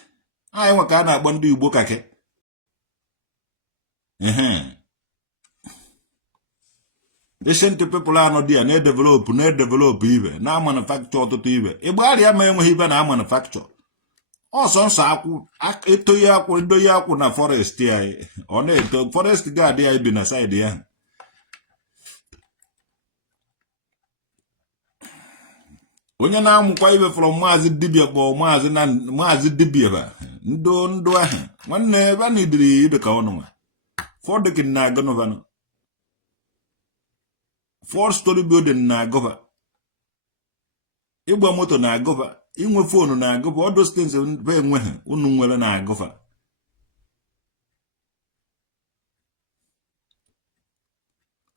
Anyị nwa ka a na-akpọ ndị Igbo kake. Ancient people anọ dị ya na-edevelop ibe, na-manufacture ọtụtụ ibe. Igbo arịa ma enweghị ibe na-manufacture. Ọsọ nsọ akwụ, etoghị akwụ, ndoghị akwụ na forest anyị. Ọ na-eto, forest guard ya bi na side ya. Onye na-amụkwa ibe from maazị dibịa kpọọ maazị dibịa ba. Ndụ ahụ. Nwanne ebe a na-ediri ibe ka ọnụ nwa. Fọdụkin na-agụ n'ụvanụ. 4-story building na-agụba. Ịgba moto na-agụba. Inwe phone na-agụba. All those things be enwe ha unu nwere na-agụba.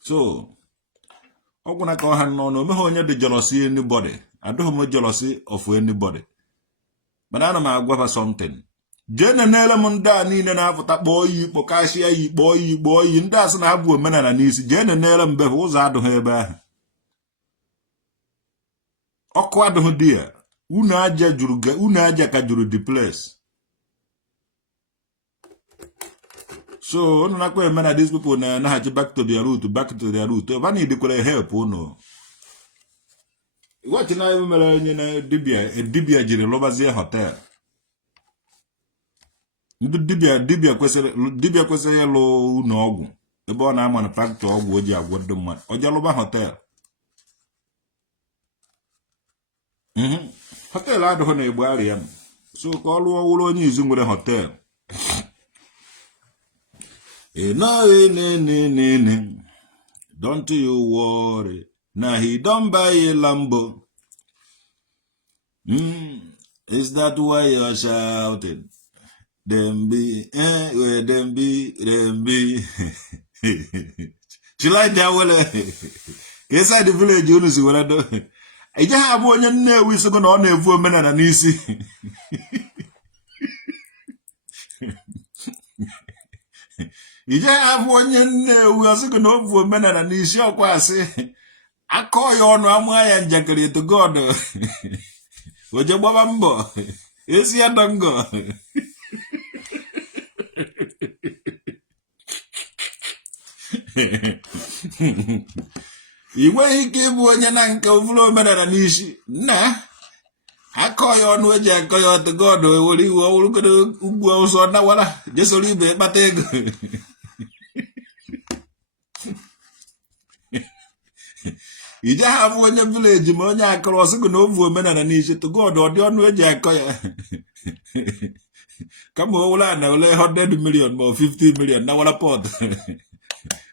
So ogwuna ka ha no no me ha onye de jealousy anybody. I don't have jealousy of anybody. But ana m agwa something. Jene nele m ndị a niile na-apụta kpọọ yi ikpo kashia yi kpọọ yi ndị asị na abụ omenala n'isi jene nele mbe ụzọ adụghị ebe ahụ ọkụ adụghị dị ya unu aja ka juru the place. So unu nakwa eme na these people na-anaghachị back to their root ebe a na-edikwere help unu iwachi na ebe mere onye na dibia jiri lụbazie hotel. Ndị dibia kwesịrị ịlụ ụlọ ọgwụ ebe ọ na-amanufacture ọgwụ o ji agwọ ndị mmadụ ọ jalụba hotel. Hotel adịghị na Igbo arịa m so ka ọ lụọ ụlọ onye izu nwere hotel. Don't you worry na he don't buy a Lambo. Is that why you're shouting? Them be. She like that well. Inside the village, you know, see what I do. I just have one year we so on a woman and an easy. You just have 1 year we are so going to woman and an easy. I call you on Amaya and Jackery to God. What your bambo? Is your dango? Iwe ike ịbụ onye na nke ovulu omenala n'isi nna akọ ya ọnụ eji akọ ya ọtụ God ewere iwe ọwụrụgodo ugwu ọsọ nawara jesoro ibe kpata ego. Ije ha bụ onye village ma onye akọrọ ọsịgụ na ovu omenala n'isi to God ọ dị ọnụ eji akọ ya kama owula na ole 100 million ma 50 million nawara port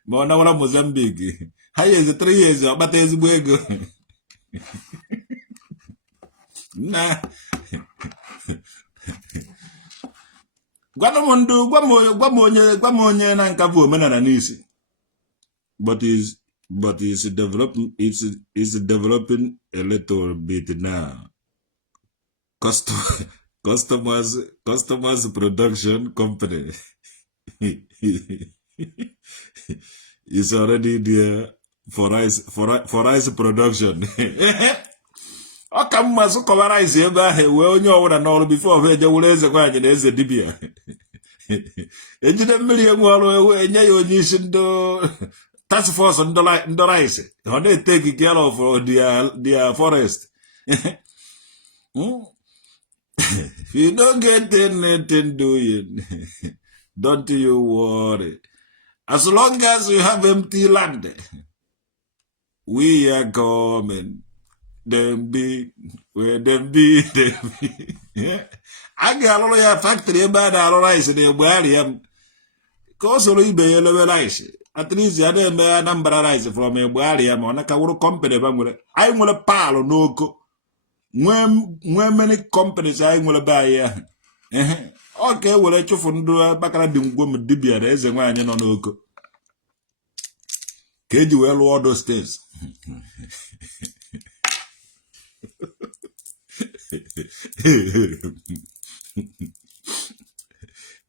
ma ọ nawara Mozambique ha yeze 3 years ọkpata ezigbo ego na gwa m onye na nka bụ omenala n'isi but it's developing a little bit now. Customers production company is already there for rice production. Ọka mma sụkọba rice ebe ahụ wee onye ọwụra n'ọrụ before eje wụrụ eze nwaanyị na eze dibia ejide mmiri enwe ọrụ enye ya onye isi ndị task force ndị rice ọ na-take care of their forest. If you don't get anything doing, don't you worry. As long as you have empty land, we are coming. Them be. I got all your factory about our rice in the Buarium. Cause we be yellow rice. At least you don't buy a number of rice from a Buarium on a Kauru company. I'm with a pal no co. When many companies I will buy here. Okay, well, let you from Bacala Dum Dibia, there's a man in on Oko. Can you well all those things?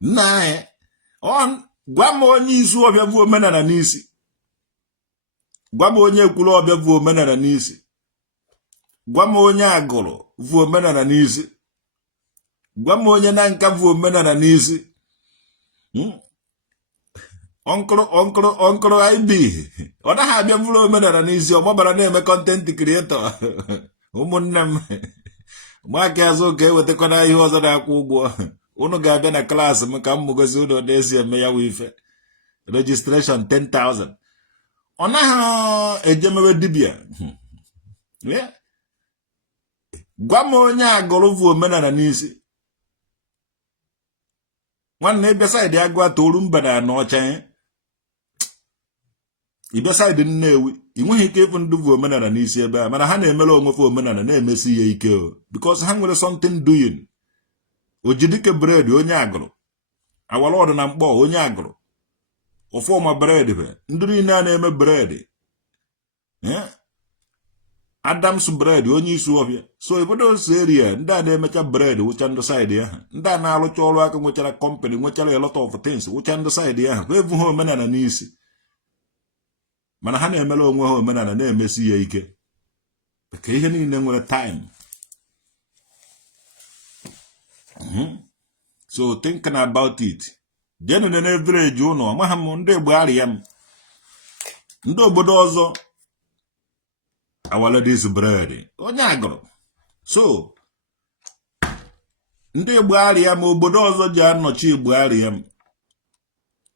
Nah, on Guamo Nisu of your woman and an easy. Guamo Yakulo of your woman and an easy. Guamo Yagolo, woman and an easy. Guamo Yananka woman and an easy. Uncle IB. What I have your woman and an easy, or mobile name a content creator. Umunam. Mark is okay with the corner he was at Akubo. Uno garden a class, Makamugazudo, Desi, and Maya with registration 10,000. On a general dibia. Yeah. Guamonia Golovu men and easy. One day beside the Agua Tolum, but I know chain. He beside the know, when he came from the woman and easy, but I had a melon of woman and a messy because hang with something doing. Ojidike bread, Onyagro. Our Lord and Ambo, Onyagro. ọfọma bread be ndị niile na-eme bread Adams bread onye isi ọbịa so obodo area ndị a na-emecha bread wụcha ndị side ya ndị a na-arụcha ọrụ aka nwechara company nwechara a lot of things wụcha ndị side ya ha evu ha omenala n'isi mana ha na-emela onwe ha omenala na-emesi ya ike ka ihe niile nwere time. So thinking about it jenu na village ụnọ amaghị m ndị Igbo arịa m ndị obodo ọzọ awala this bread onye agụrụ so ndị Igbo arịa m obodo ọzọ ji anọchi Igbo arịa m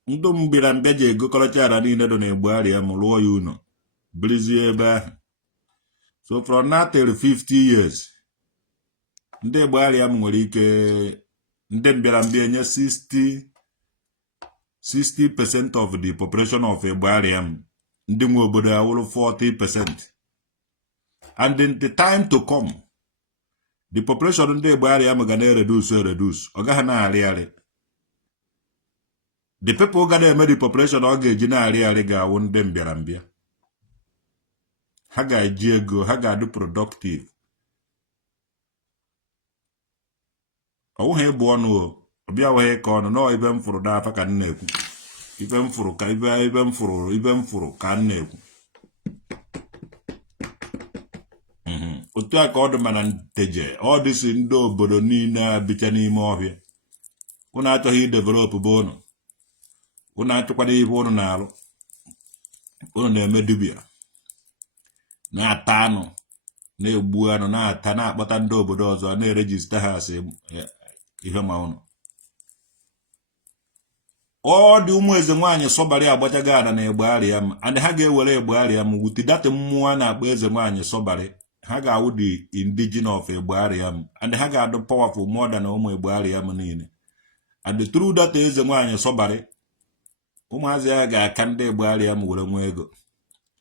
ndị mbịara mbịa ji egokọrọcha ara niile dị na Igbo arịa m lụọ ya ụnọ birizie ebe ahụ so from now till 50 years ndị Igbo arịa m nwere ike ndị mbịara mbịa enye 60% of the population of Igbo arịa m ndị nwe obodo awụrụ 40%. And in the time to come, the population ndị Igbo arịa m ga na-reduce ọ gaghị na-arị. The people ga na-eme the population ọ ga-eji na-arị ga-awụ ndị mbịara mbịa. Ha ga-eji ego, ha ga-adị productive. Ọwụghị ịbụ ọnụ ọbịa wee ka ọnụ nọ ibe m fụrụ n'afa ka m na-ekwu. Ibe m fụrụ ka m na-ekwu. Otu a ka ọ dị mana nteje ọ dịsị ndị obodo niile abịcha n'ime ọhịa unu achọghị idevelop bụ unu achọkwara ihe unu na-arụ unu na-eme dibịa na-ata anụ na-egbu anụ na-ata na-akpọta ndị obodo ọzọ na-erejista ha asị ihe ma unu ọ dị ụmụ eze nwaanyị sọbarị agbachago ana na Igbo arịa m and ha ga-ewere Igbo arịa m wuti data mmụọ na-akpọ eze nwaanyị sọbarị ha ga-awụ the indigenous of Igbo arịa m and ha ga-adụ powerful more than ụmụ Igbo arịa m niile and through that eze nwaanyị sọbarị ụmụazị ya ga-aka ndị Igbo arịa m were nwa ego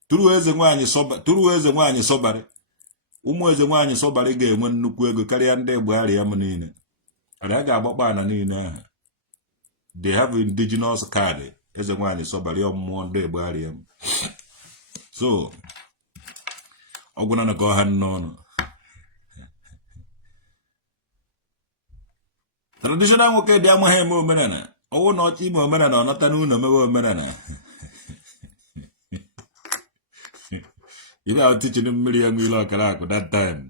through eze nwaanyị sọbarị ụmụ eze nwaanyị sọbarị ga-enwe nnukwu ego karịa ndị Igbo arịa m niile and ha ga-agbakpa ana niile ahụ they have indigenous card eze nwaanyị sọbarị ọmụmụ ndị Igbo arịa m so ọgwụna na ka ọha n'ọnụ traditional nwoke dị amaghị eme omenala ọwụ na ọchị ime omenala ọ nọta n'ụlọ mewe omenala ibe ahụ tichin mmiri ya nwile ọkara akụ that time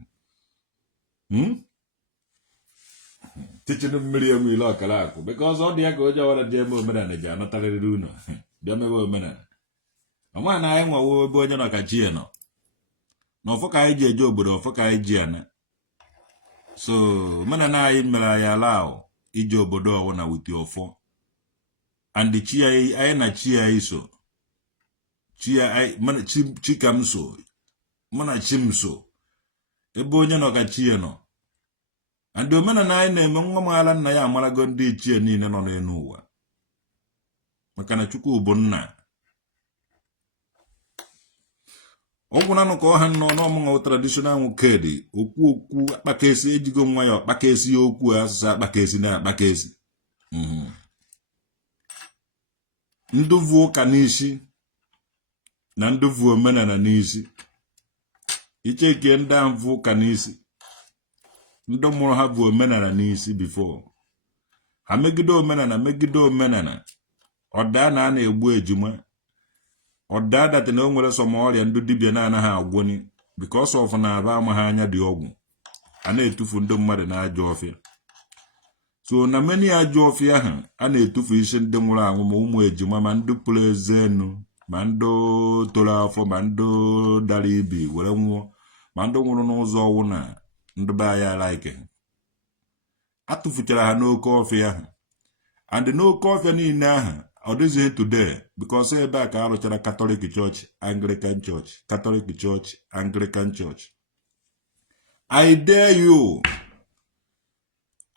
tichin mmiri ya nwile ọkara akụ because ọ dị ya ka oje ọwara dị eme omenala ji anọtarịrị ụlọ bịa mewe omenala ọma na anyị nwawo ebe onye nọ ka chi ya nọ na ọfọ ka anyị ji eje obodo ọfọ ka anyị ji ana so omenala anyị mere anyị ala ahụ ije obodo ọwụ na witi ọfọ and chi anyị na chi anyị so chi ka m so mụ na chi m so ebe onye nọ ka chi ya nọ and omenala anyị na-eme nwa maala nna ya amarago ndị ichie niile nọ n'elu ụwa maka na Chukwu bụ nna ọgwụnanụ ka ọha nọ n'ọmụnwa traditional nwoke dị okwu akpakesi ejigo nwa ya ọkpakesi okwu asụsụ akpakesi na akpakesi nduvu ụka n'isi na nduvu omenala n'isi icheke ndị amvu ụka n'isi ndị mụrụ ha bụ omenala n'isi before ha megide omenala ọda na a na-egbu ejima ọda dati na o nwere sọm ọrịa ndị dibịa na-anaghị agwọni because of na aba amaghị anya dị ọgwụ a na-etufu ndị mmadụ na ajọ ọfịa so na meni ajọ ọfịa ahụ a na-etufu isi ndị nwụrụ anwụ ma ụmụ ejima ma ndị pụrụ eze enu ma ndị toro afọ ma ndị dara ibi were nwụọ ma ndị nwụrụ n'ụzọ ọnwụ na ndị be anyị alaike atụfuchara ha n'oke ọfịa ahụ and n'oke ọfịa niile ahụ ọ dịghị today because ebe a ka arụchara Catholic Church, Anglican Church, Catholic Church, Anglican Church. I dare you.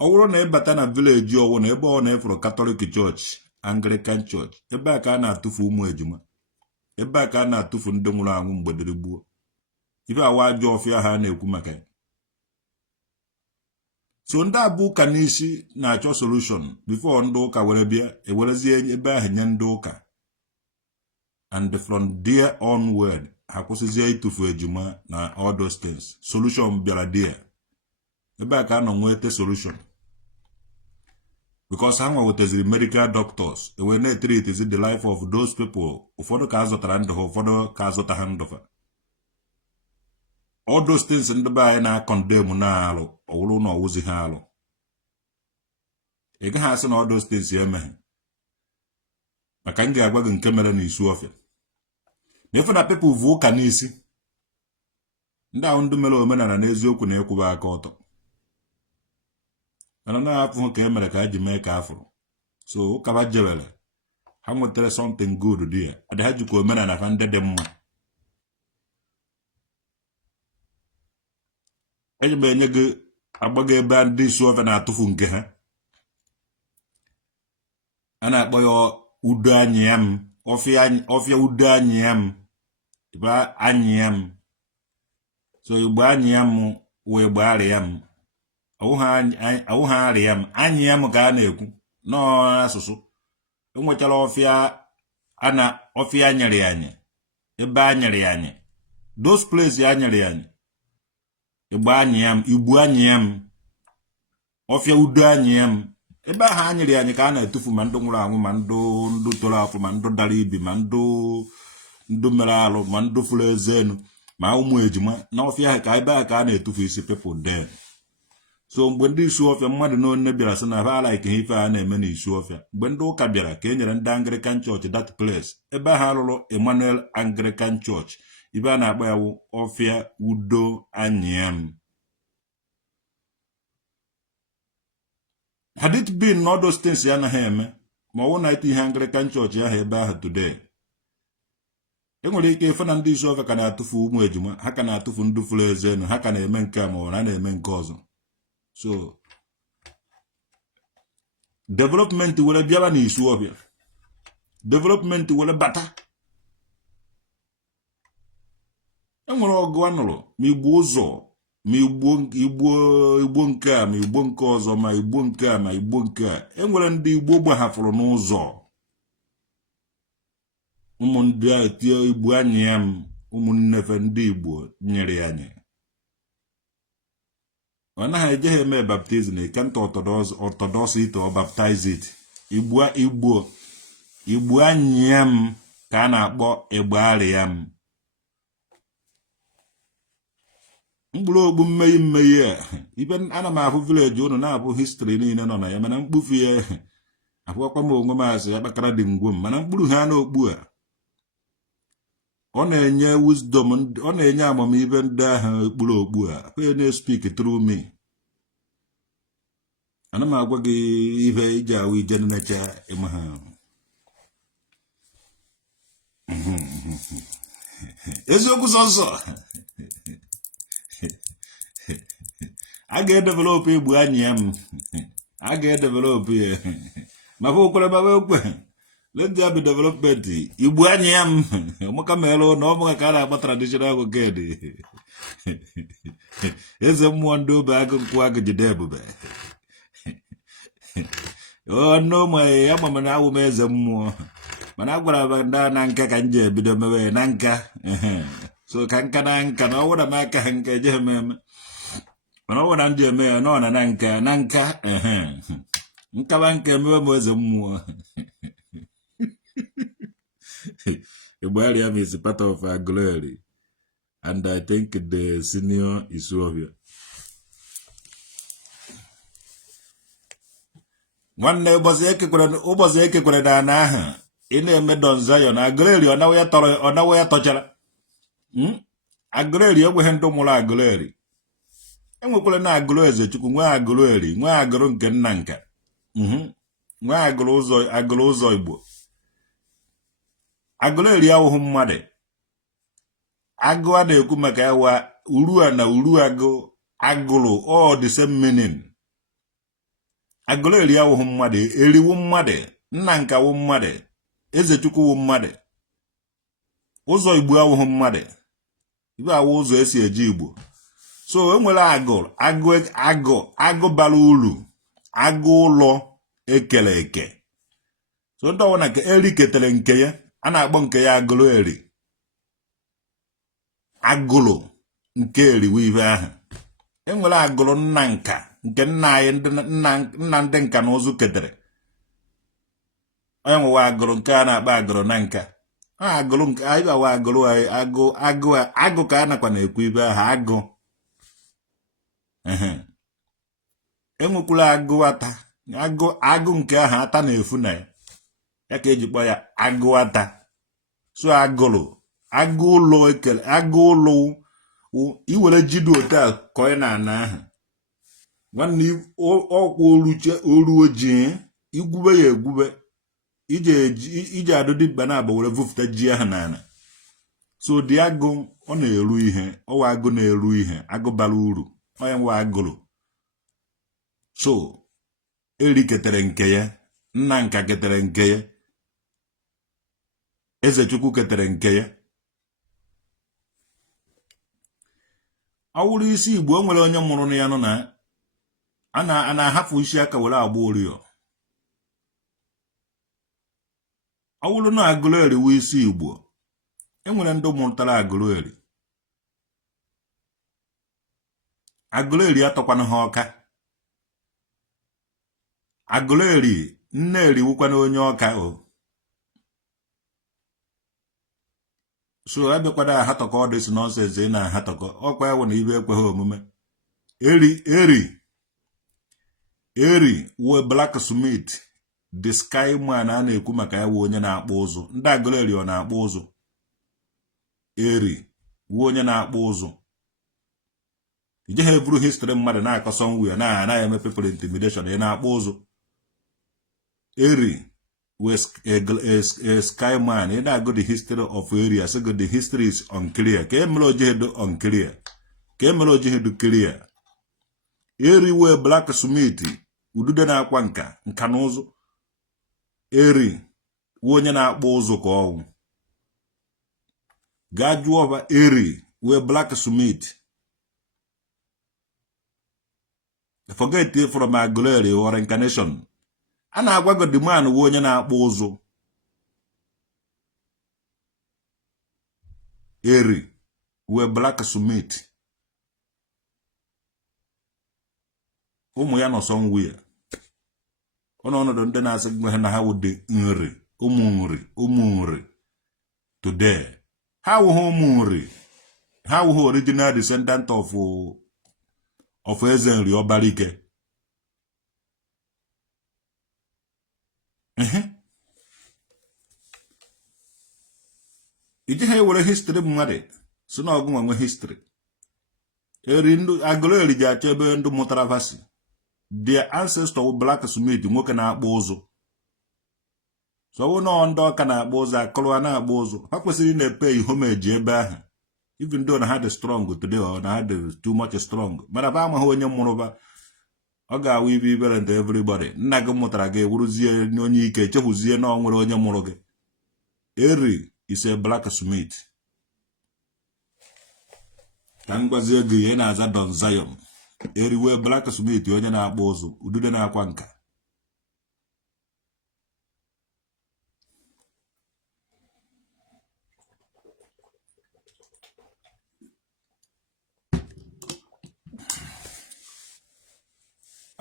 Ọ bụrụ na ịbata na village ọwụ na ebe ọ na-efuru Catholic Church, Anglican Church, ebe a ka a na-atụfu ụmụ ejima, ebe a ka a na-atụfu ndị nwụrụ anwụ mgbe dịrị gbuo. Ibe awa ajọ ọfịa ha na-ekwu maka ya. So ndị abụ ụka n'isi na-achọ solution before ndị ụka were bịa ewerezie ebe ahụ nye ndị ụka and from there onward hakwụsịzie ịtụfu ejima na all those things. Solution bịara there. Ebe a ka anọ nwete solution. Because ha nwetaziri medical doctors, they were not treat is the life of those people. Ụfọdụ ka azụtara ndụ ha, ụfọdụ ka azụta ha ndụ ha. All those things ndị be anyị na-condemn na-alụ, ọwụrụ na ọwụzi ha alụ. Ị gaghị asị na all those things emeghe. Maka m ga-agwa gị nke mere n'Isu Ọfịa. N'efe na people vu ụka n'isi. Ndị ahụ ndị mere omenala n'eziokwu na ekwuba aka ọtọ. Mana na-afụ ka emere ka ha ji mee ka afụrụ. So ụka ba jebere. Ha nwetara something good there. Adị ha jikwa omenala fa ndị dị mma. Eji m enye gị agbaga ebe ndị Isu Ọfịa na-atụfu nke ha. A na-akpọ ya udo anyị ya m. Ọfịa udo anyị ya m. Ibe anyị ya m. So igbo anyị ya m wee igbo arịa m. Awụha arịa m. Anyị ya m ka a na-ekwu n'asụsụ. Enwechara ọfịa anyere anyị. Ebe anyere anyị. Those places anyere anyị. Igbo anyị ya m. Igbo anyị ya m. Ọfịa udo anyị ya m. Ebe ahụ anyere anyị ka a na-etufu ma ndụ nwụrụ anwụ ma ndụ toro afọ ma ndụ dara ibi ma ndụ mere alụ ma ndụ furu ezenu ma ụmụ ejima na ọfịa ahụ ka ebe ahụ ka a na-etufu isi people there. So mgbe ndị Isu Ọfịa mmadụ n'onne bịara sị na ha like ihe ife a na-eme n'Isu Ọfịa. Mgbe ndị ụka bịara ka e nyere ndị Anglican Church that place. Ebe ahụ alụrụ Emmanuel Anglican Church. Ibe a na-akpọ ya wụ ọfịa udo anyị ya m. Had it been all those things ya anaghị eme, ma ọ wụ na ite ihe Anglican Church ya ha ebe ahụ today. Enwere ike ife na ndị Isu Ọfịa ka na-atụfu ụmụ ejima, ha ka na-atụfu ndị furu ezenu, ha ka na-eme nke a ma ọ na-eme nke ọzọ. So development were bịara n'Isu Ọfịa. Development were bata. Enwere ọgụ anụrụ ma igbo ụzọ ma igbo nke a ma igbo nke ọzọ ma igbo nke a ma igbo nke a. Enwere ndị Igbo gbahafụrụ n'ụzọ. Ụmụ ndị a tie Igbo anyị ya m. Ụmụnnefe ndị Igbo nyere anyị. Ọ naghị ejeghị eme baptizim. Ị kanta Orthodox ite ọ baptize it. Igbo anyị ya m ka a na-akpọ Igbo arịa m. Mkpụrụ ogbu mmeghi a. Ibe ana m ahụ village unu na-abụ history niile nọ na ya mana mkpufu ya ahụkwa m onwe m asị ya kpakara dị ngwom mana mkpụrụ ha n'okpu a. Ọ na-enye wisdom, ọ na-enye amamihe ndị ahụ ekpuru okpu a. Onye na-speak through me. Ana m agwa gị ihe iji ahụ ije nnecha ịma ha. Eziokwu sọsọ. A ga-edevelop Igbo anyị ya m. A ga-edevelop ya. Ma bụ okwere babe okwe. Let there be development. Igbo anyị ya m. Maka melo na ọmụga ka a na-agba traditional agụged. Eze mmụọ ndị obe agụ nkwụ agụ jide ebube. No ma ya ma na awụ m eze mmụọ. Mana agwara m ndị na nka ka nje ebido mewe na nka. So ka nka na nka na ọwụra m aka ha nka eje eme. Mana ọwụra ndị eme ya nọ na nka na nka. Nkaba nka emewe m eze mmụọ. Igbo area is part of our glory. And I think the senior Isu Ọfịa. Nwanne ụbọchị ekekwere na ana ahụ ị na-eme Don Zion agụleri ọ nawe ya tọchara. Agụleri enweghị ndị mụrụ agụleri. Enwekwara na agụrụ eze Chukwu nwee agụleri nwee agụrụ nke nna nka. Nwee agụrụ ụzọ Igbo. Agụleri awụghị mmadụ. Agụ a na-ekwu maka yawa urua na uruagụ agụrụ all the same meaning. Agụleri awụghị mmadụ, eriwu mmadụ, nna nka wụ mmadụ, eze Chukwu wụ mmadụ. Ụzọ Igbo awụghị mmadụ. Ibe awụ ụzọ esi eje Igbo. So enwere agụ bara uru, agụ ụlọ ekere eke. So ndị ọwụna ka eri ketere nke ya, a na-akpọ nke ya agụlụ eri agụlụ nke eriwe ibe ahụ enwere agụlụ nna nka nke nna anyị nna ndị nka na ụzụ ketere onye nwewa agụrụ nke a na-akpọ agụrụ na nka agụrụ nke anyị bawa agụrụ agụ ka a nakwa na-ekwu ibe ahụ enwekwula agụwata agụ nke ahụ ata na-efu na ya ka eji kpọ ya agụwata so agụrụ agụ ụlọ ekele agụ ụlọ iwere jidu otu a ka onye na-ana ahụ nwanne ọkwa oruo ji igwube ya egwube iji adụdị mkpa na-agba were vụfụta ji ahụ n'ala so dị agụ ọ na-eru ihe ọwa agụ na-eru ihe agụ bara uru onye nwe agụrụ so eri ketere nke ya nna nka ketere nke ya eze chukwu ketere nke ya ọ wụrụ isi Igbo o nwere onye mụrụ na ya nọ na a na-ahapụ isi aka were agba orio ọ wụrụ na agụrụ eri wụ isi Igbo enwere ndị mụtara agụrụ eri atọkwana ha ọka agụrụ eri nne eriwukwana onye ọka o so abịakwada ahatọkọ ọ dịsị nọnsens ị na-ahatọkọ ọkwa ya wụ na ibe ekweghị omume eri wụ blacksmith the sky man a na-ekwu maka ya wụ onye na-akpụ ụzụ ndị agụrụ eri ọ na-akpụ ụzụ eri wụ onye na-akpụ ụzụ ijeghị eburu history mmadụ na-akọ somewhere na-anaghị eme people intimidation ị na-akpụ ụzụ eri was a sky man. You know, the history of area. So the history is unclear. Kemelojedo unclear. Kemelojedo clear. Eri we blacksmith. Udude na akwanka. Nkanozo. Eri. Wonye na akpo ụzụ ka ọwụ. Gaju over eri. We blacksmith. Forget it from my glory or incarnation. A na-agwago the man wu onye na-akpụ ụzụ eri wee blacksmith ụmụ ya nọ somewhere ọnọdụ ndị na-asị gbe na ha wụde nri ụmụ nri today ha wụhụ ụmụ nri ha wụhụ original descendant of eze nri ọbarike iji ha ewere history mmadụ si na ọgụ nwe history eri ndụ agụrụ eri ji achọ ebe ndụ mụtara vasi their ancestor blacksmith nwoke na-akpụ ụzụ so na ndị ọka na-akpụ ụzụ akụrụ na-akpụ ụzụ ha kwesịrị na-epe homage ebe ahụ even though na ha dị strong today or na ha dị too much strong mana ba amaghị onye mụrụ ba ọ ga-awụ ibe ibere nta everybody nna gị mụtara gị wuruzie onye ike chefuzie na ọ nwere onye mụrụ gị eri is a blacksmith ka m gwazie gị ị na-aza Don Zion eriwe blacksmith onye na-akpụ ụzụ udude na-akwa nka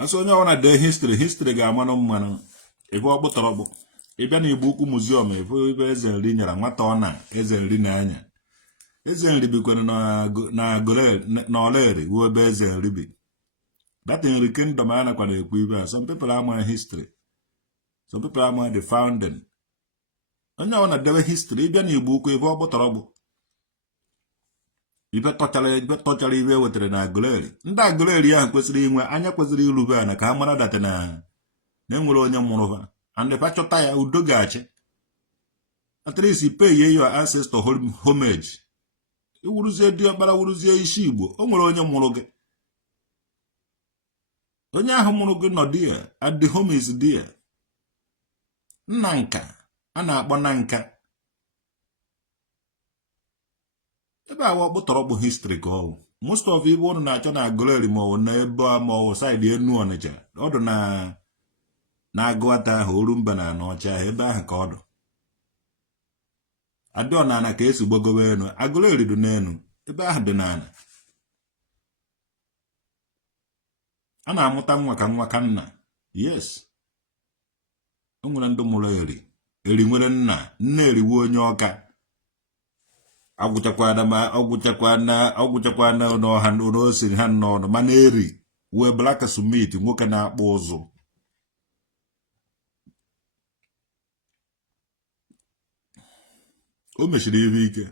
asọ onye ọbụla dee history ga-amanụ mmanụ ebe ọ kpụtara ọkpụ ịbịa na Igbo Ukwu muziọm ebe eze nri nyere nwata ọ na eze nri na-anya eze nri bikwere na Oleri wuo ebe eze nri bi that nri kingdom a nakwa na-ekwu ibe a some people ama history some people ama the founding onye ọbụla debe history ịbịa na Igbo Ukwu ebe ọ kpụtara ọkpụ ibe tọchara ibe wetara na agụleri ndị agụleri ahụ kwesịrị inwe anya kwesịrị irube ana ka ha mara data na enwere onye mụrụ ha and fa chọta ya udo ga-achị at least pay your ancestor homage iwuruzie diọkpara wuruzie isi Igbo o nwere onye mụrụ gị onye ahụ mụrụ gị nọ dia at the home is there nna nka a na-akpọ na nka ebe awa kpụtọrọ history ka ọwụ most of ibe ụnụ na-achọ na agụleri ma ọwụ na ebe a ma ọwụ saịdị Enu Ọnịcha ọdụ na agụata ahụ Orumba na Anọcha ebe ahụ ka ọdụ adọ na ana ka esi gbagowe enu agụrụ eridu n'enu ebe ahụ dị n'ana a na-amụta nwa ka nna yes o nwere ndị mụrụ eri nwere nna eriwe onye ọka ọgwụchakwana n'ọha n'osiri ha n'ọnụ mana eri wee black smith nwoke na-akpụ ụzụ o mechiri ihe ike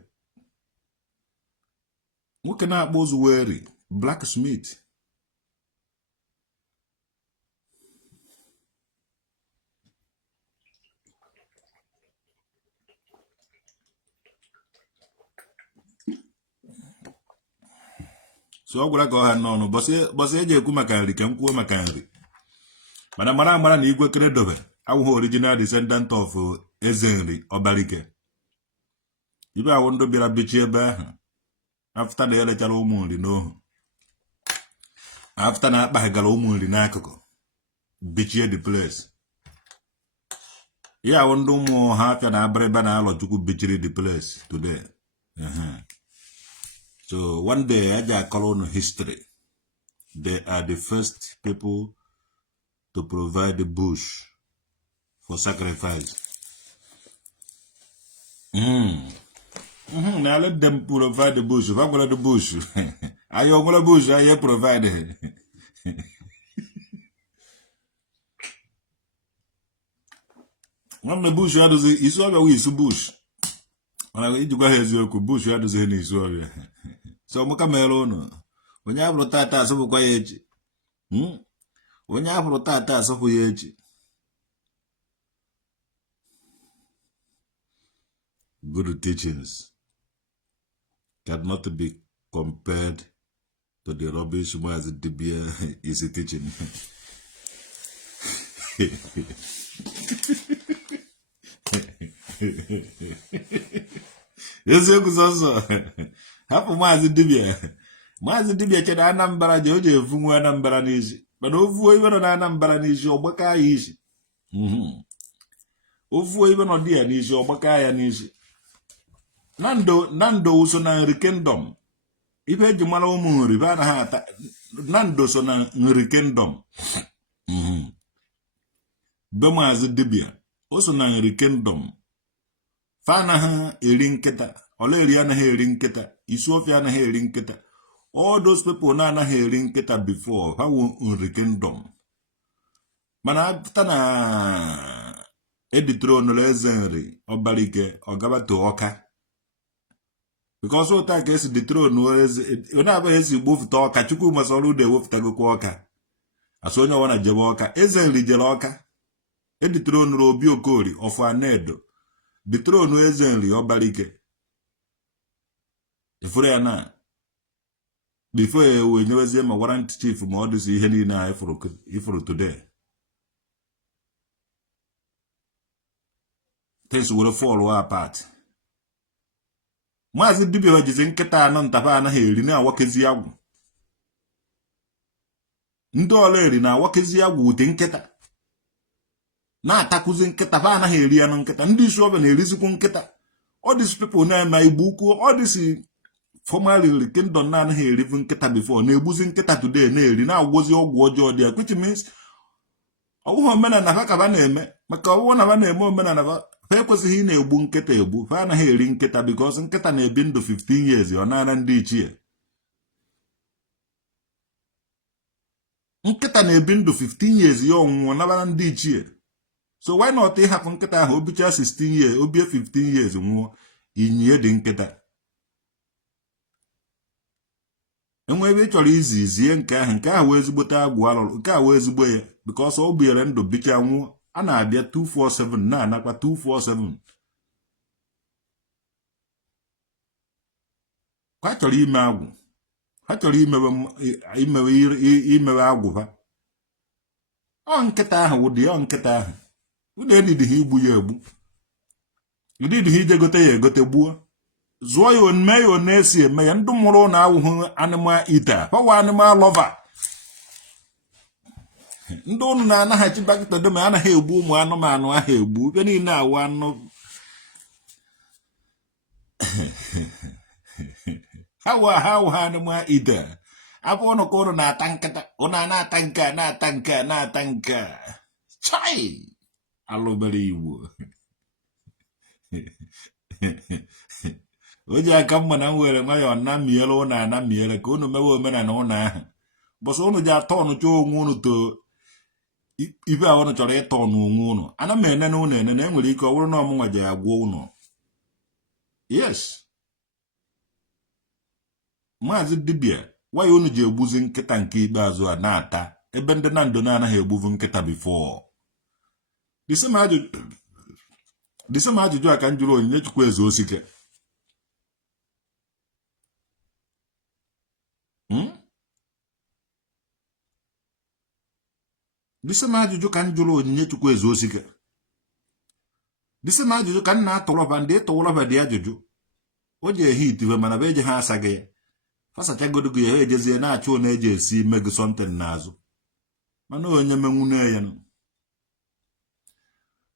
nwoke na-akpụ ụzụ wee ri black smith so ọ gwara ka ọha n'ọnụ bọsị eji ekwu maka nri ka m kwuo maka nri mana mara na igwe kredobe awụghị original descendant of eze nri ọbalike ibe awụ ndụ bịara bichi ebe ahụ afta na elechara ụmụ nri n'ohu afta na akpaghagara ụmụ nri n'akụkụ bichie the place ya awụ ndị ụmụ ha afịa na abịrịba na alọ chukwu bichiri the place today. So one day I just call on history. They are the first people to provide the bush for sacrifice. Now let them provide the bush. If I'm going to the bush, I am going to bush. I provide it. When the bush, I do the is always bush. When I go ahead, you bush, I do the is always. So muka melono onye abụrụ tata asọpụkwa ya echi onye abụrụ tata asọpụ ya echi good teachings cannot be compared to the rubbish as the beer is a teaching. Eziokwu sọsọ hapụ maazị dibịa chere Anambra ji o ji evu nwa Anambra n'isi mana ovuo ibe nọ na Anambra n'isi ọgbaka ya isi ovuo ibe nọ dị ya n'isi ọgbaka ya n'isi na ndo so na nri kingdom ibe eji mara ụmụ nri be anaghị ata na ndo so na nri kingdom be maazị dibịa o so na nri kingdom fa anaghị eri nkịta ọla eri anaghị eri nkịta isi ofe anaghị eri nkịta all those people na anaghị eri nkịta before ha wụ nri kingdom mana apụta na editronụrụ eze nri ọbalike ọgabato ọka because ụta ka esi ditronu eze onye abụghị esi gbofụta ọka chukwu masọrọ ụda ewepụtagokwa ọka asụ onye ọwa na jebe ọka eze nri jere ọka editronụrụ obi okori ọfụ anedo ditronu eze nri ọbalike ifuru ya na before ya wee nyewezie ma warrant chief ma ọ dịsị ihe niile a ifuru today things will fall apart. Maazị dibịa wajizi nkịta anọ ntaba anaghị eri na-awakezi agwụ ndị ọla eri na-awakezi agwụ ute nkịta na-atakwuzi nkịta ba anaghị eri anụ nkịta ndị isi ọbịa na-erizikwu nkịta all these people na-eme igbo ukwu all this formerly kingdom na-anaghị erivu nkịta before na-egbuzi nkịta today na-eri na-agwụzi ọgwụ ọjọọ dị ya which means ọwụghị omenala ha ka ba na-eme maka ọwụghị na ba na-eme omenala ha ekwesịghị ị na-egbu nkịta egbu ha anaghị eri nkịta because nkịta na-ebi ndụ 15 years ọ na-ana ndị ichie nkịta na-ebi ndụ 15 years ya ọnwụnwụ nabara ndị ichie so why not ịhapụ nkịta ahụ obicha 16 years obie 15 years nwụọ inyi dị nkịta enwe ebe ị chọrọ izie nke ahụ wee ezigbote agwụ alụrụ nke a wee ezigbo ya because ọ biere ndụ bicha nwụọ a na-abịa 247 na-anakwa 247 ha chọrọ ime agwụ ha chọrọ imewe agwụ ha ọ nkịta ahụ ụdị ọ nkịta ahụ ụdị edidighi igbu ya egbu edidighi ije gote ya egote gbuo zụọ ya ome ya one esi eme ya ndị mụrụ na awụhụ animal eater pawa animal lover ndị ụnụ na-anaghachi bakịta dome anaghị egbu ụmụ anụmanụ ahụ egbu ebe niile awụ anụ how hanuma ida. Apo no kono na tankata, ona na tanka. Chai! Allo believe. Oja kama na nwere mayo na mielo na miele ka unu mewe omena na ụna ahụ. Bọsọ unu ji atọ ọnụ chọọ onwe unu to ibe a unu chọrọ ịtọ ọnụ onwe unu. Ana m ene na unu ene na enwere ike ọ bụrụ na ọmụnwa ji agwọ unu. Yes. Maazị dibia, why unu ji egbuzi nkịta nke ikpeazụ a na-ata ebe ndị na ndo na-anaghị egbuvu nkịta before. Dise ma ajụjụ a ka m jụrụ Onyinye Chukwu Eze Osike. Dise ma ajụjụ ka m jụrụ Onyinye Chukwu Eze Osike. Dise ma ajụjụ ka m na-atụrọba ndị ịtụrọba dị ajụjụ. O ji ehi itive mana be eji ha asaghị ya. Fasachagodo gị ya ejezie na-achụ na eji esi megu something n'azụ. Mana onye menwune ya nọ.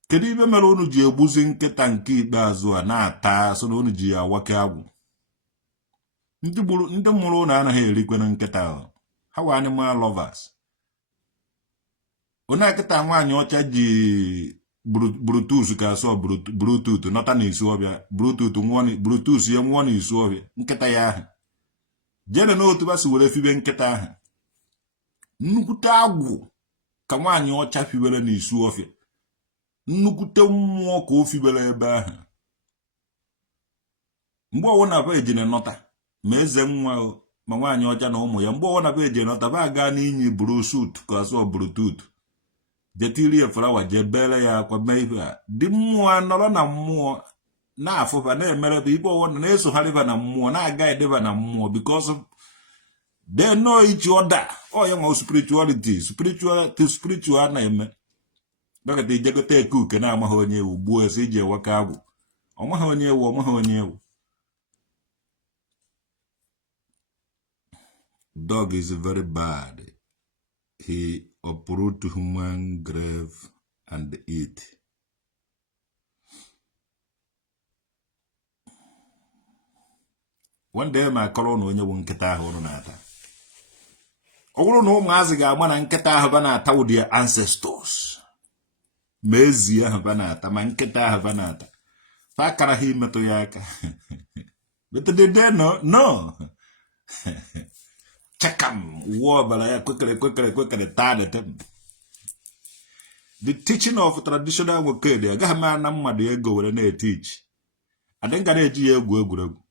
Kedu ibe mere unu ji egbuzi nkịta nke ikpeazụ a na-ata so na unu ji ya awake agwụ? Ndị mụrụ unu anaghị erikwe na nkịta ahụ. Ha were animal lovers. Onye nkịta nwaanyị ọcha ji Bluetooth ka asọ Bluetooth nọta n'isu ọbịa. Bluetooth ya nwụọ n'isu ọbịa. Nkịta ya ahụ. Jene n'otu basi were fibe nkịta ahụ. Nnukwute agwụ ka nwaanyị ọcha fibere n'isu ọfịa. Nnukwute mmụọ ka o fibere ebe ahụ. Mgbe ọwụ na be ejine nọta ma eze nwa ma nwaanyị ọcha na ụmụ ya mgbe ọwụ na be ejine nọta ba gaa n'inyi Bluetooth ka asọ Bluetooth. Jetiri efrawa jebere ya akwa mee ife a. Dị mmụọ nọrọ na mmụọ na-afụfa na-emerebe ibe ọwụ na-esogharịba na mmụọ na-aga edeba na mmụọ because they know each other. Oh, ya nwa spiritual na-eme. Dọkịta ijegote eke uke na-amaghị onye ewu gbuo esi iji eweka agwụ. Ọmaghị onye ewu. Dog is very bad. He uproot human grave and eat. One day my colonel onye wu nkịta ahụ unu na-ata. Ọ bụrụ na ụmụazị ga-agba na nkịta ahụ ba na-ata with their ancestors. Ma ezi ahụ ba na-ata ma nkịta ahụ ba na-ata. Fa akara ha imetụ ya aka. But they no. Chakam uwe ọbara ya kwekere taadete. The teaching of traditional wokede agaghị m na mmadụ ego were na-etich. Adị nga na-eji ya egwuregwu.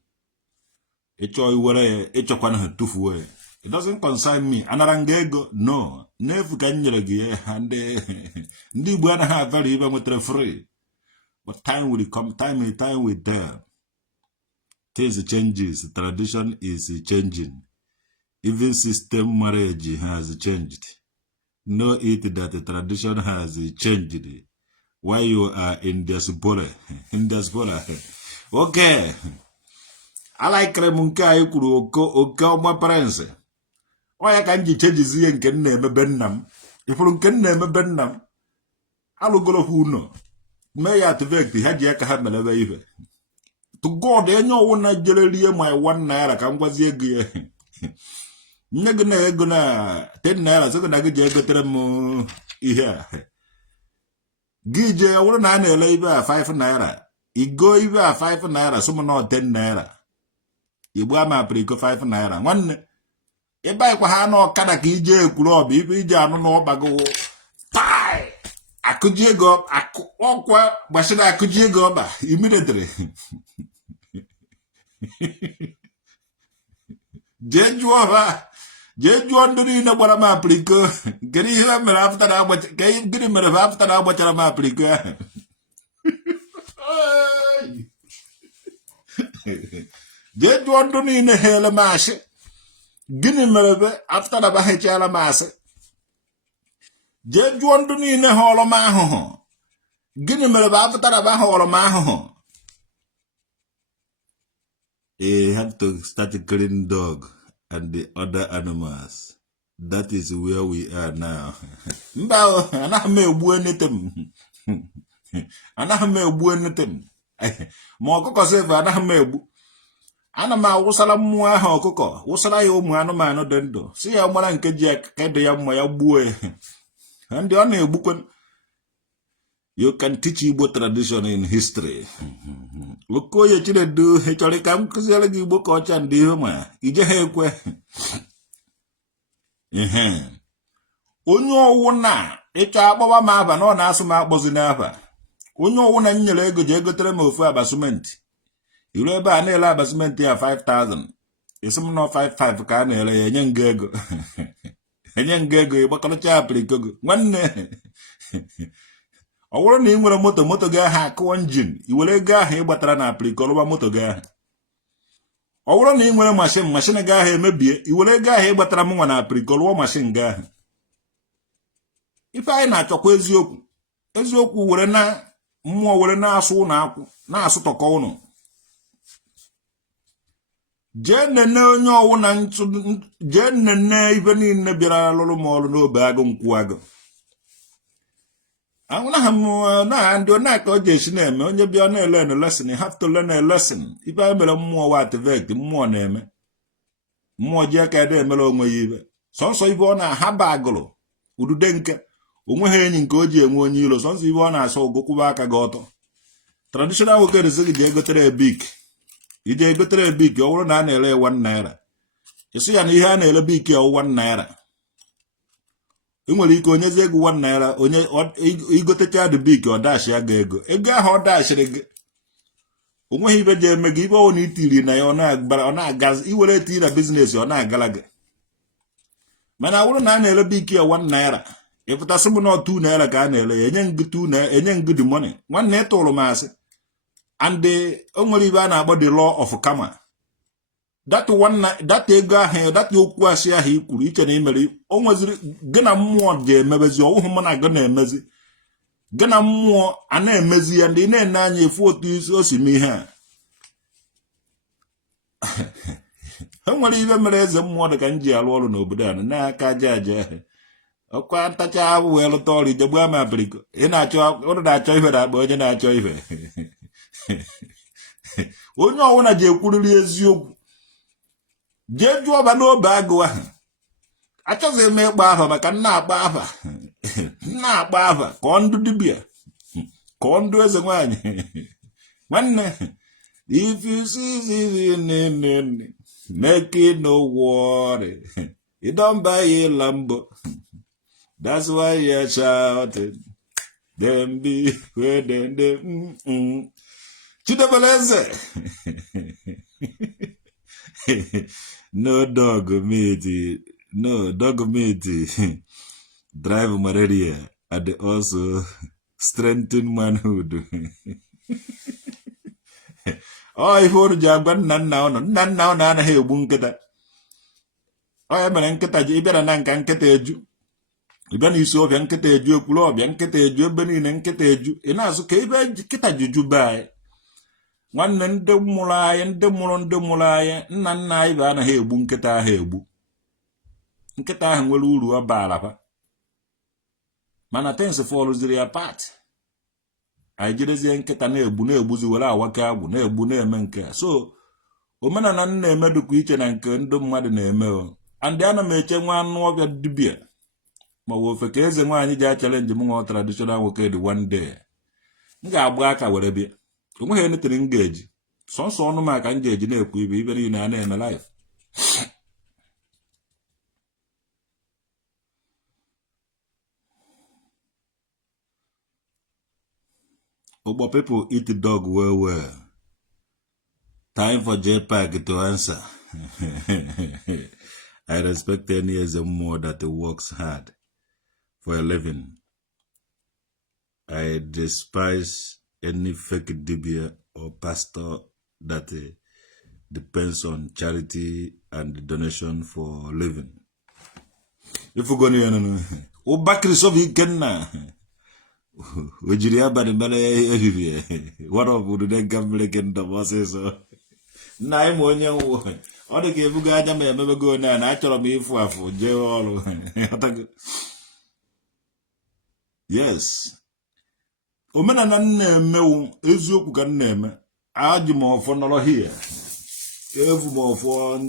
Ịchọ iwere ya ịchọkwana ha tufuo ya. It doesn't concern me. Anara nga ego no. N'efu ka nyere gị ya ndị Igbo anaghị avere ibe nwetere free. But time will come. Time will tell. Things changes. Tradition is changing. Even system marriage has changed. Know it that the tradition has changed. While you are in diaspora. Okay. I like Remunka Ikuru Oka my parents. Why can't you change the and can name a Bennam? If you can name a Bennam, I'll go who know. May I activate the Hajaka Hamel. To God, I know when I generally my 1 naira can was ye. Nagana 10 naira, so can I get them here. Gije, I wouldn't have labor 5 naira. It go even 5 naira, some not 10 naira. You buy my prico 5 naira. One, if I had no Kanaki club, if you don't know bago. Pie! I could you go, I could walk, but should I could you go back immediately? Jeju anduni na bora ma prico. Get him after that, but get him after that, but I'm a prico. Jeju anduni na hela mash. Gini merebe after the bahechala mass. Jeju anduni na holo maho. Gini merebe after the baholo maho. He had to start killing dog and the other animals. That is where we are now. Mbao, anahame ubu anything. Anahame ubu anything. Moko koseva anahame ubu. ana m awụsara mmụọ ahụ ọkụkọ wụsara ya ụmụ anụmanụ dị ndụ si ya mara nke ji aka dị ya mma ya gbuo ya ndị ọ na-egbukwe. You can teach Igbo tradition in history. Okoye Chinedu chọrọ ka m kụziere gị Igbo ka ọcha ndị ihe ma ije ha ekwe. Onye ọwụ na ịchọ akpọwa m aba na ọ na-asụ m akpọzi n'aba. Onye ọwụ na nyere ego ji egotere m ofu aba simenti. Iru ebe a na-ele aba simenti ya 5,000. Isi m nọ 5,500 ka a na-ele ya enye nga ego. Enye nga ego ịgbakọrọcha apịrịkogo. Nwanne. Ọ bụrụ na ị nwere moto gị ahụ akụọ njin, i were ego ahụ ị gbatara na apịrịkọlụwa moto gị ahụ. Ọ bụrụ na ị nwere mashin gị ahụ emebie, i were ego ahụ ị gbatara m nwa na apịrịkọlụwa mashin gị ahụ. Ife anyị na-achọkwa eziokwu. Eziokwu were na mmụọ were na-asụ ụlọ akwụ, na-asụ tọkọ ụnụ. Jee nene onye ọwụ na jee nene ife niile bịara lụrụ m ọrụ n'obe agụ nkwụ agụ. Na ndị onaka o ji esi na-eme onye bịa na-ele na lesson, you have to learn a lesson. Ibe anyị mere mmụọ wa activate, mmụọ na-eme. Mmụọ ji aka ede emere onwe ya ibe. Sọnsọ ibe ọ na-aha ba agụrụ udude nke onwe ha enyi nke o ji enwe onye ilo. Sọnsọ ibe ọ na-asọ ụgụkwụba aka gị ọtọ. Traditional nwoke rezi gị ji egotere ebik. Ije egotere ebik ọ bụrụ na a na-ele 1 naira. Isi ya na ihe a na-ele bik ya 1 naira. I nwere ike onyezi ego 1 naira onye igotecha dị bik ọ dash ya ga ego ahụ ọ dashịrị gị onweghị ibe ji eme gị ibe ọ na itiri na ya ọ na-agazi iwere eti na biznes ọ na-agala gị. Mana awụrụ na a na-ele bik ya 1 naira ịpụtasị m na 2 naira ka a na-ele ya enye ngị dị money. Nwanne ịtụrụ m asị and o nwere ibe a na-akpọ the law of karma. That ego ahụ that okwu asị ahụ i kwuru iche na imere o nweziri gị na mmụọ ji emebezi ọwụhụ mụ na gị na-emezi gị na mmụọ a na-emezi ya ndị na-ene anya efu otu isi o si m ihe a. E nwere ibe mere eze mmụọ dị ka m ji alụ ọrụ n'obodo a n'aka aja aja ọkwa ntacha abụ wee lụta ọrụ ijegbu ama abịrịko ụnụ na-achọ ife na-akpa onye na-achọ ife. Onye ọwụna ji ekwuriri eziokwu jee jụọ ọba n'obe agụ ahụ. Achọghị m ịkpa afa maka nna akpa afa ka ọ ndụ dibịa ka ọ ndụ eze nwanyị. Nwanne if you see make it no worry, you don't buy a Lambo, that's why you're shouting them be where them Chidebeleze. No dog meat drive malaria and also strengthen manhood. Oh, if you jab none now anaghị egbu nkịta. Ọ ya mere nkịta ji ịbịara na nka nkịta eju. Ịbịa na isi ọbịa nkịta eju ekwuru ọbịa nkịta eju ebe niile nkịta eju. Ị na-asụ ka ebe nkịta juju be anyị. Nwanne ndị mụrụ anyị nna anyị bụ anaghị egbu nkịta ahụ egbu. Nkịta ahụ nwere uru ọ baara fa. Mana things fọlụziri ya part. Anyị jirezie nkịta na-egbuzi were awake agwụ na-egbu na-eme nke a. So omenala na-eme dịkwa iche na nke ndị mmadụ na-eme o. Andị ana m eche nwa anụ ọbịa dibịa ma ọ ofe ka eze nwaanyị ji challenge m nwa traditional nwoke dị one day. M ga-agba aka were bịa. Onweghị anything m ga-eji sọnsọ ọnụ maka m ga-eji na-ekwu ibe niile a na-eme life. Ogbo people eat the dog well. Time for JPAG to answer. I respect any as a more that works hard for a living. I despise any fake dibia or pastor that depends on charity and donation for living. If we're going to Obakri Sovi Kenna, Ujiria Badimere, what of the government and the bosses? Nine money, all the game Gada may never go now, and I told me for jail. Yes. Omenala na-eme eziokwu ka na-eme ajụ ma ọfọ nọrọ here Evermore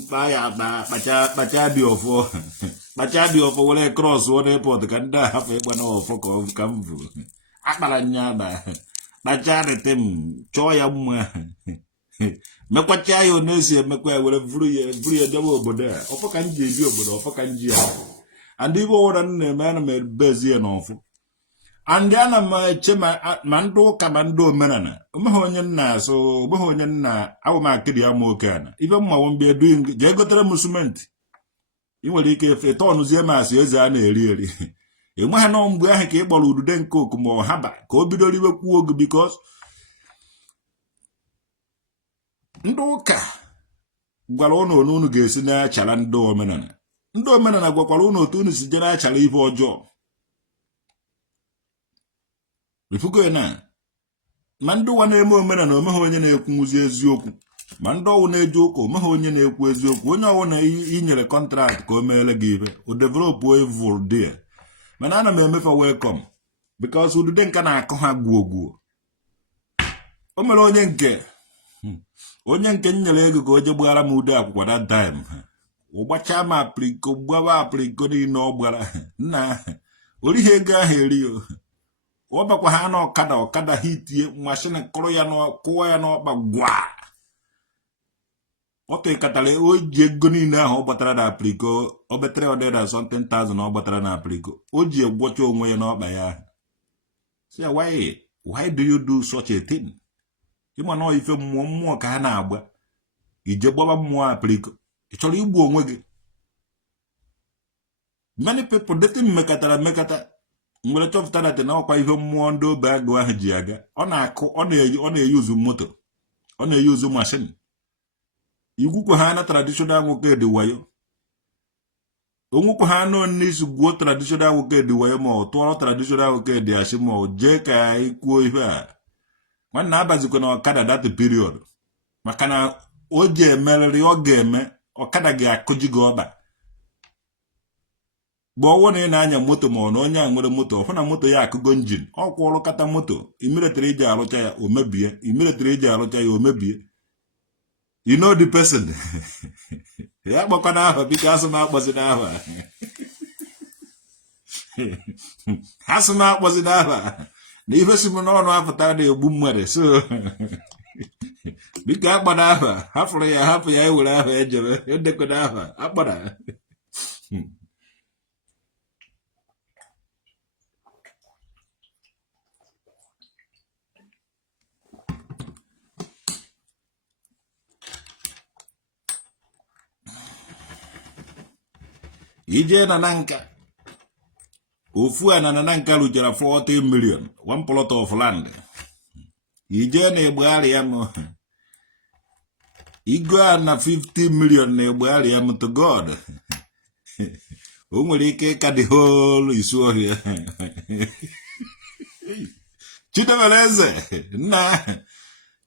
Bachabi of Bachabi of a cross one airport can die half a one of fuck of Camvu. Akalanyada Bachade Tem Choya Mekwachayo Nesi Mekwa will every double but there. Offer can give you, but offer can give. And even one man made busy and awful. And then my chema mando kamando menana. Umahonyan so Bohonyan na our market yamokan. Even my won't be doing Jagotra Musement. You will take a ton of Zemas, yes, and really. You might know where he came to then cook more haba. Could be the river cook because Ndi Uka Gualono no gets in a chalando menana. Ndo menana Guapalono tunis general chali for job. Ifuko na mando wane emo mena na omeho onye na-ekwuzi eziokwu mando wo na-ejoku omeho onye na-ekwu eziokwu onye owo na inyere contract ka o meele gị ibe o develop evil there mana ana m emefa welcome because udude nka na-akọ ha gwuogwuo o mere onye nke nyere ego ka o je gbara m ude akwụkwọ that time ụgbacha m apriko gbawa apriko niile ọ gbara nna orihe ego ahụ eri Obakwa hana okada hitie machine koro ya no kuwa ya no bagwa ote katale oji ego niile ahụ gbatara na apriko obetre odeda something thousand ọ gbatara na apriko oji egwocha onwe ya n'ọkpa ya say why do you do such a thing ịma na ife mmụọ ka ha na-agba ije gbaba mmụọ apriko ị chọrọ igbu onwe gị many people deti mekata nwere chọpụtara na ọkwa ihe mmụọ ndị obe agụ ahụ ji aga ọ na-akụ ọ na-eyuzu moto ọ na-eyuzu machine igwukwu ha na traditional nwoke dị wayo onwukwu ha nọ n'isi gwuo traditional nwoke dị wayo ma ọ tụọrọ traditional nwoke dị asị ma ọ jee ka anyị kwuo ihe a nwanna abazikwa na ọkada that period maka na o ji emerịrị ọ ga-eme ọkada ga-akụji gị ọba Bo na anya moto ma na onye a nwere moto ọfụ na moto ya akụgo njin ọ kwụrụ kata moto imiletri eji arụcha ya o mebie imiletri eji arụcha ya o mebie you know the person ya gbakwana aha biko asụ na akpọzi n'aha asụ na akpọzi n'aha na ife si m n'ọnụ apụta na-egbu mmadụ so biko akpana aha hapụ ya ewere aha ejebe edekwana aha akpana Ije na nanka ofu na nanka lujara 40 million one plot of land ije na egbari ya mo igo na 50 million na egbari ya to God o nwere ike ka the whole isu ohia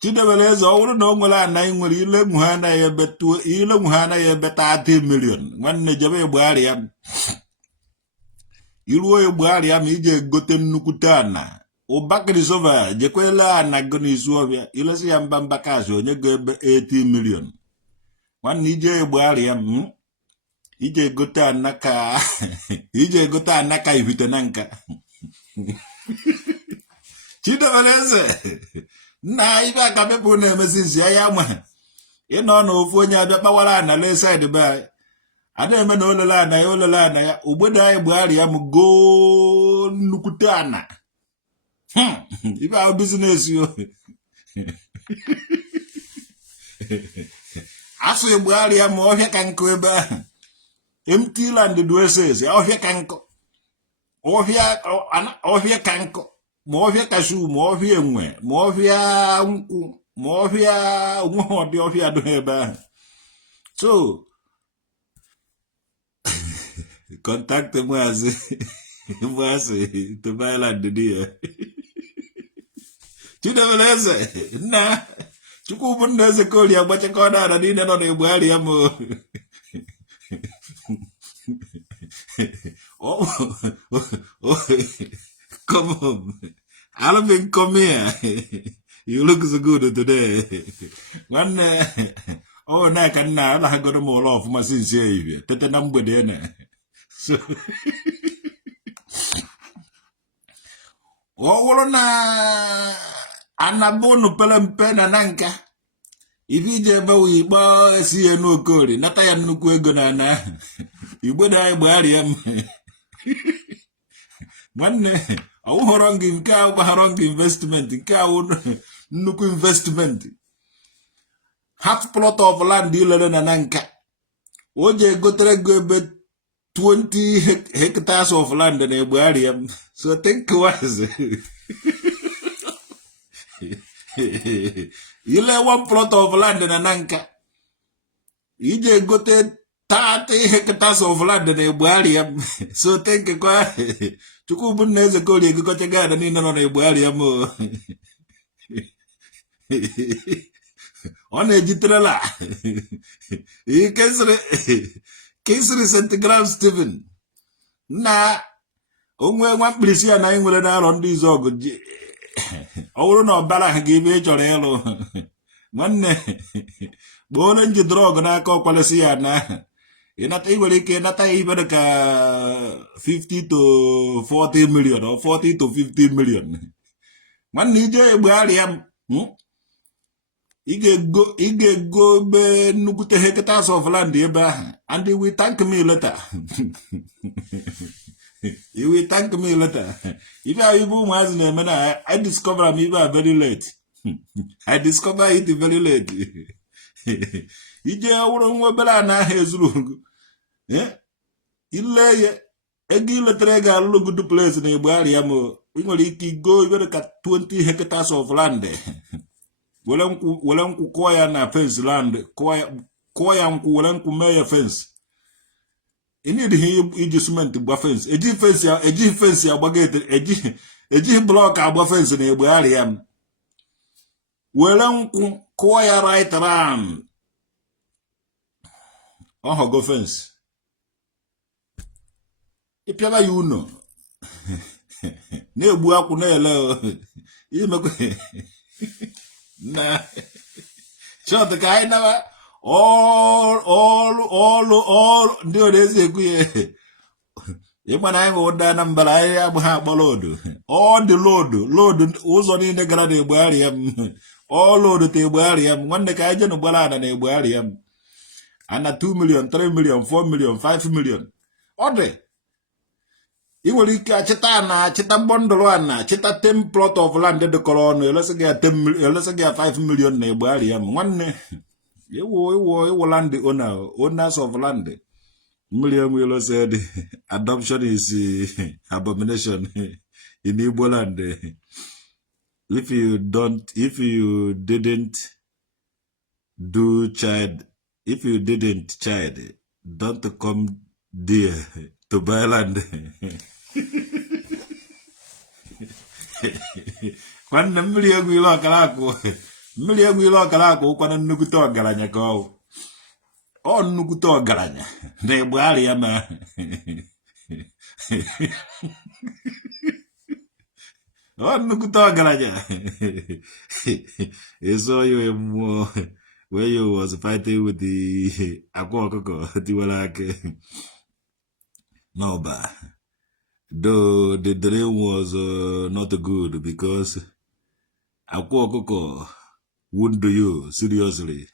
Chidebeleze ọ bụrụ na o nwere anaghị nwere ile nwu ha anaghị ebetuo ile nwu ha anaghị ebeta 30 million nwanne jebe egbegharị ya iruo egbegharị ya ma ije egote nnukwute ana ụbakịrị sova jekwele ana go n'izu ọbịa ilesi ya mba kaasị onye go ebe 80 million nwanne ije egbegharị ya ije egote ana ka ibite na nka Chidebeleze na ibe aka pepu na-emezi nzi ya ma ịnọ na ofu onye abịa kpawara ana le side be ada eme na olele ana ya ogbede anyị gbegharị ya m go nnukwute ana ibe ahụ business yo asụ egbegharị ya ma ọhịa ka nkụ ebe ahụ empty land dresses ọhịa ka nkụ ọhịa ka nkụ ma ọhịa kashu ma ọhịa enwe ma ọhịa nkwụ ma ọhịa onwe ọdị ọhịa dị ebe ahụ so contact Maazị to buy land there Chidebeleze nna Chukwu bụ nna eze koli agbachakọ ọdara niile nọ na-egbegharị ya mo come on Alvin, come here. You look so good today. One Oh, na ka nna ala ha goro m ụlọ ọfụma since ehihie tete na mgbede na so ọ wụrụ na anabonu pere mpe na nka ife ije ebe ikpe esi ya n'okori nata ya nnukwu ego na ana igbe na gbagharịa m nwanne ọwụhọrọ gị nke a gbaghara gị investment nke a nnukwu investment half plot of land ilere na nka o ji egotere go ebe 20 hectares of land na egbegharịa m so think wise ile one plot of land na nka ije egote 30 hectares of land na egbegharịa m so think kwa chukwu bụ nna eze kori egokocha gada niile nọ na egbegharịa m ọ na-ejitrela kesịrị centigram Stephen na onwe nwa mkpirisi ya na anyị nwere na-arọ ndị izu ọgụ ọ bụrụ na ọbara ha gị ebe ị chọrọ ịlụ nwanne kpọọ nji drọg n'aka ọkwalịsị ya na ịnata nwere ike ịnata ya ibere ka 50 to 40 million or 40 to 50 million nwanne ije egbegharịa m ị ga-ego be nnukwute hectares of land ebe ahụ and you will thank me later you will thank me later ife ahụ ibe ụmụazị na-eme na I discover am ibe a very late I discover it very late ije wụrụ nwa obere a na aha ezuru ile ya ego iletara ego alụlụ good place na egbegharịa m ị nwere ike igo ibere ka 20 hectares of land wele nkwụ kụọ ya na fence land kụọ ya nkwụ wele nkwụ mee ya fence ị na-edighị iji cement gba fence ejighị fence agbaga ejighị blọk agba fence na egbegharịa m wele nkwụ kụọ ya right round ọhọgo fence ịpịaba ya uno na-egbu akwụ na-ele imekwe na short ka anyị nawa ọlụ ndị orezi ekwu ya ịgba na anyị ụda na mbara anyị agbụghị akpọlodo ọ dị lodo ụzọ niile gara na egbegharịa m ọlụodo ta egbegharịa m nwanne ka anyị jenu gbara ana na egbegharịa m ana 2 million 3 million 4 million 5 million ọ dị ị nwere ike achịta na achịta bọndụlụ a na achịta 10 plot of land dịkọrọ ọnụ elesi gị 5 million na egbegharịa m nwanne iwu land owners of land mmiri enwelo said adoption is abomination in Igbo land if you didn't child don't come there to buy land nwanne mmiri egwu ile ọkara akụ ụkwana nnukwute ọgaranya ka ọ nnukwute ọgaranya na egbegharịa ma ọ nnukwute ọgaranya eso yo mmụọ where you was fighting with the akwa ọkụkọ tiwara aka no ba though the dream was not good because akwa ọkụkọ wound you seriously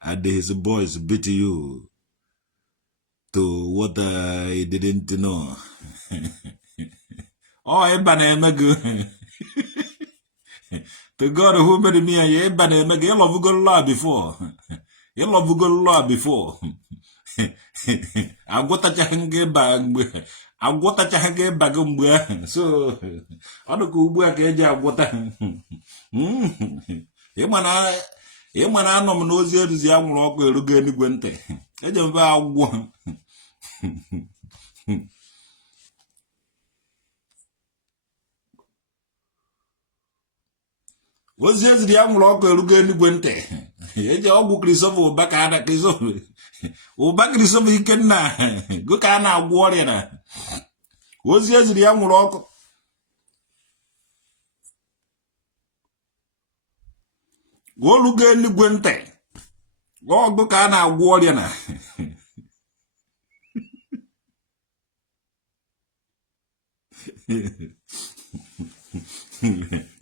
and his boys beat you to what I didn't know. Oh, eba na-eme gị to God who made me and you eba na-eme gị ịlọvugo law before agwọtachaghị gị ịba gị mgbe ahụ so ọ dịka ugbu a ka eji agwọta ịma na anọ m n'ozi eruzi ya nwụrụ ọkụ erugo enigwe ntị eji mbe agwọ ozi eziri ya nwụrụ ọkụ erugo enigwe ntị eji ọgwụ krisova ụba ka ada krisova ụba krisova ikenna go ka a na-agwọ ọrịa na ozi eziri ya nwụrụ ọkụ olugo enigwe ntị ọgụ ka a na-agwọ ọrịa na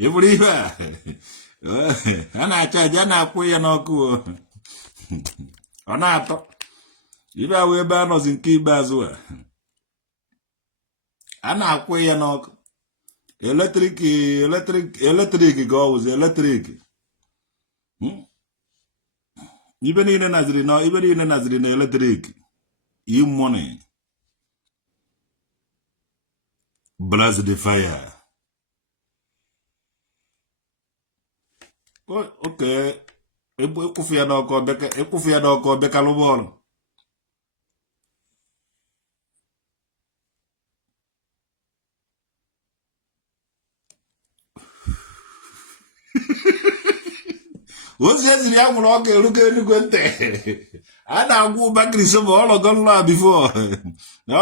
ị bụrụ ihe a na-acha aja a na-akwụ ya n'ọkụ ọ na-atọ ibe ahụ ebe a nọzi nke ikpeazụ a na-akwụ ya n'ọkụ eletrik ka ọ wụzi eletrik ibe niile naziri na eletrik money blast the fire. Okay, ịkwụfụ ya n'ọkụ ọbekalụ bọọlụ ozi eziri ya nwụrụ ọka erugo enugwe ntị a na-agwụ ụbakịrịsị ma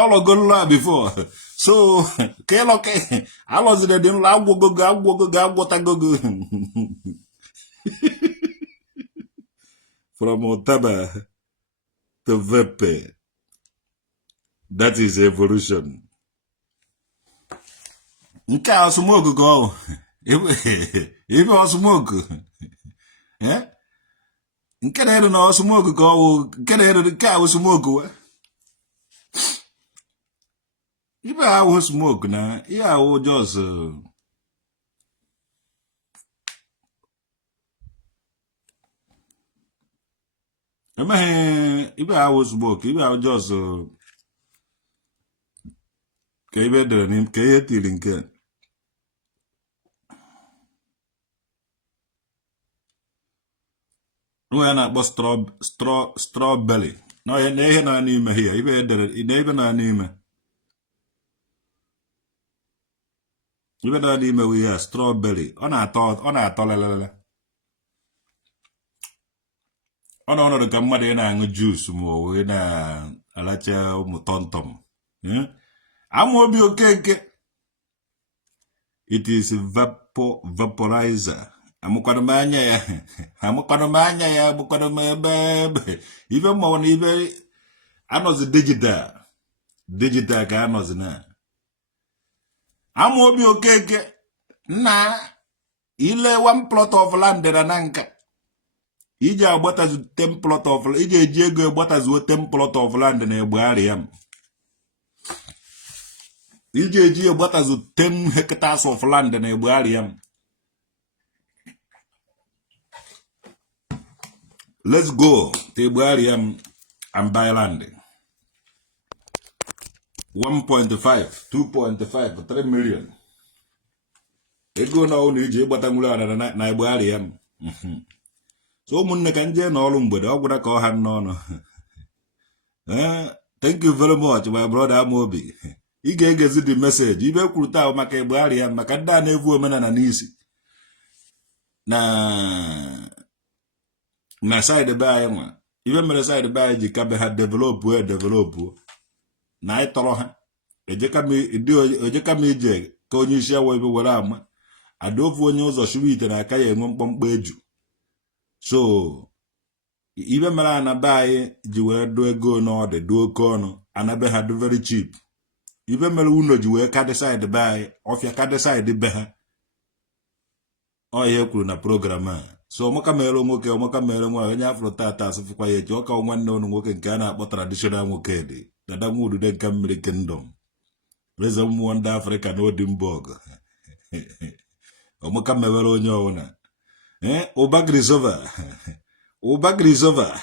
ọlọgolụa bifo so ka ịlọka alọziri dị nla agwụgogo agwọtagogo from Otaba to Vepe. That is evolution. Nke a smoke go. Ibe smoke. Eh? Nke na no smoke go. Nke na ka smoke. Ibe a smoke na. Ya o just ibe ahụ smoke, ibe ahụ just ka ibe dere n'ime ka ihe tiri nke nwe ya na-akpọ strawberry na ihe na n'ime ya ibe edere ibe na n'ime ibe na n'ime wi ya strawberry ọ na-atọ lelele ọ nọ ọnọdụ ka mmadụ ị na-aṅụ juice ma ọ wee na-alacha ụmụ tọmtọm Amobi Okeke. It is vaporizer. Amukanomanya ya, bebe. Even more, even I know the digital ka anozi na. Amobi Okeke na ile 1 plot of land na nanka. Ije agbatazu 10 plot of land. Ije eji ego agbatazu 10 plot of land na Ebuari yam. Ije eji agbatazu 10 hectares of land na Ebuari yam. Let's go to Ebuari yam and buy land. 1.5, 2.5, 3 million. Ego na onu ije agbata ngula na Ebuari yam. So munne kanje na olu mgbede ogwura ka ọha n'ọnụ. Thank you very much my brother Amobi. Ị ga-egezi the message ibe kwuru taa maka Ebuari yam maka ndị a na-evu omenala n'isi. Na side be anyị nwa. Ibe mere side be anyị ji ka be ha develop na anyị tọrọ ha. Ejeka m ije ka onye isi awa ibe were ama. Adofu onye ụzọ shiri ite na aka ya enwe mkpọmkpọ eju. So ibe mere anabe anyị ji wee do ego n'ọdị do oke ọnụ anabe ha do very cheap. Ibe mere uno ji wee ka decide be anyị ọfịa ka decide be ha. Ọ ihe kwuru na program a. So ọmụka mere nwoke ọmụka mere nwa onye afro tata asụfụkwa ya eji ọka nwanne ọnụ nwoke nke a na-akpọ traditional nwoke dị dada nwa udude nke mmiri kingdom reze mmụọ ndị Afrịka na Odimborg. Ọmụka mewere onye ọwụna Ubagrizova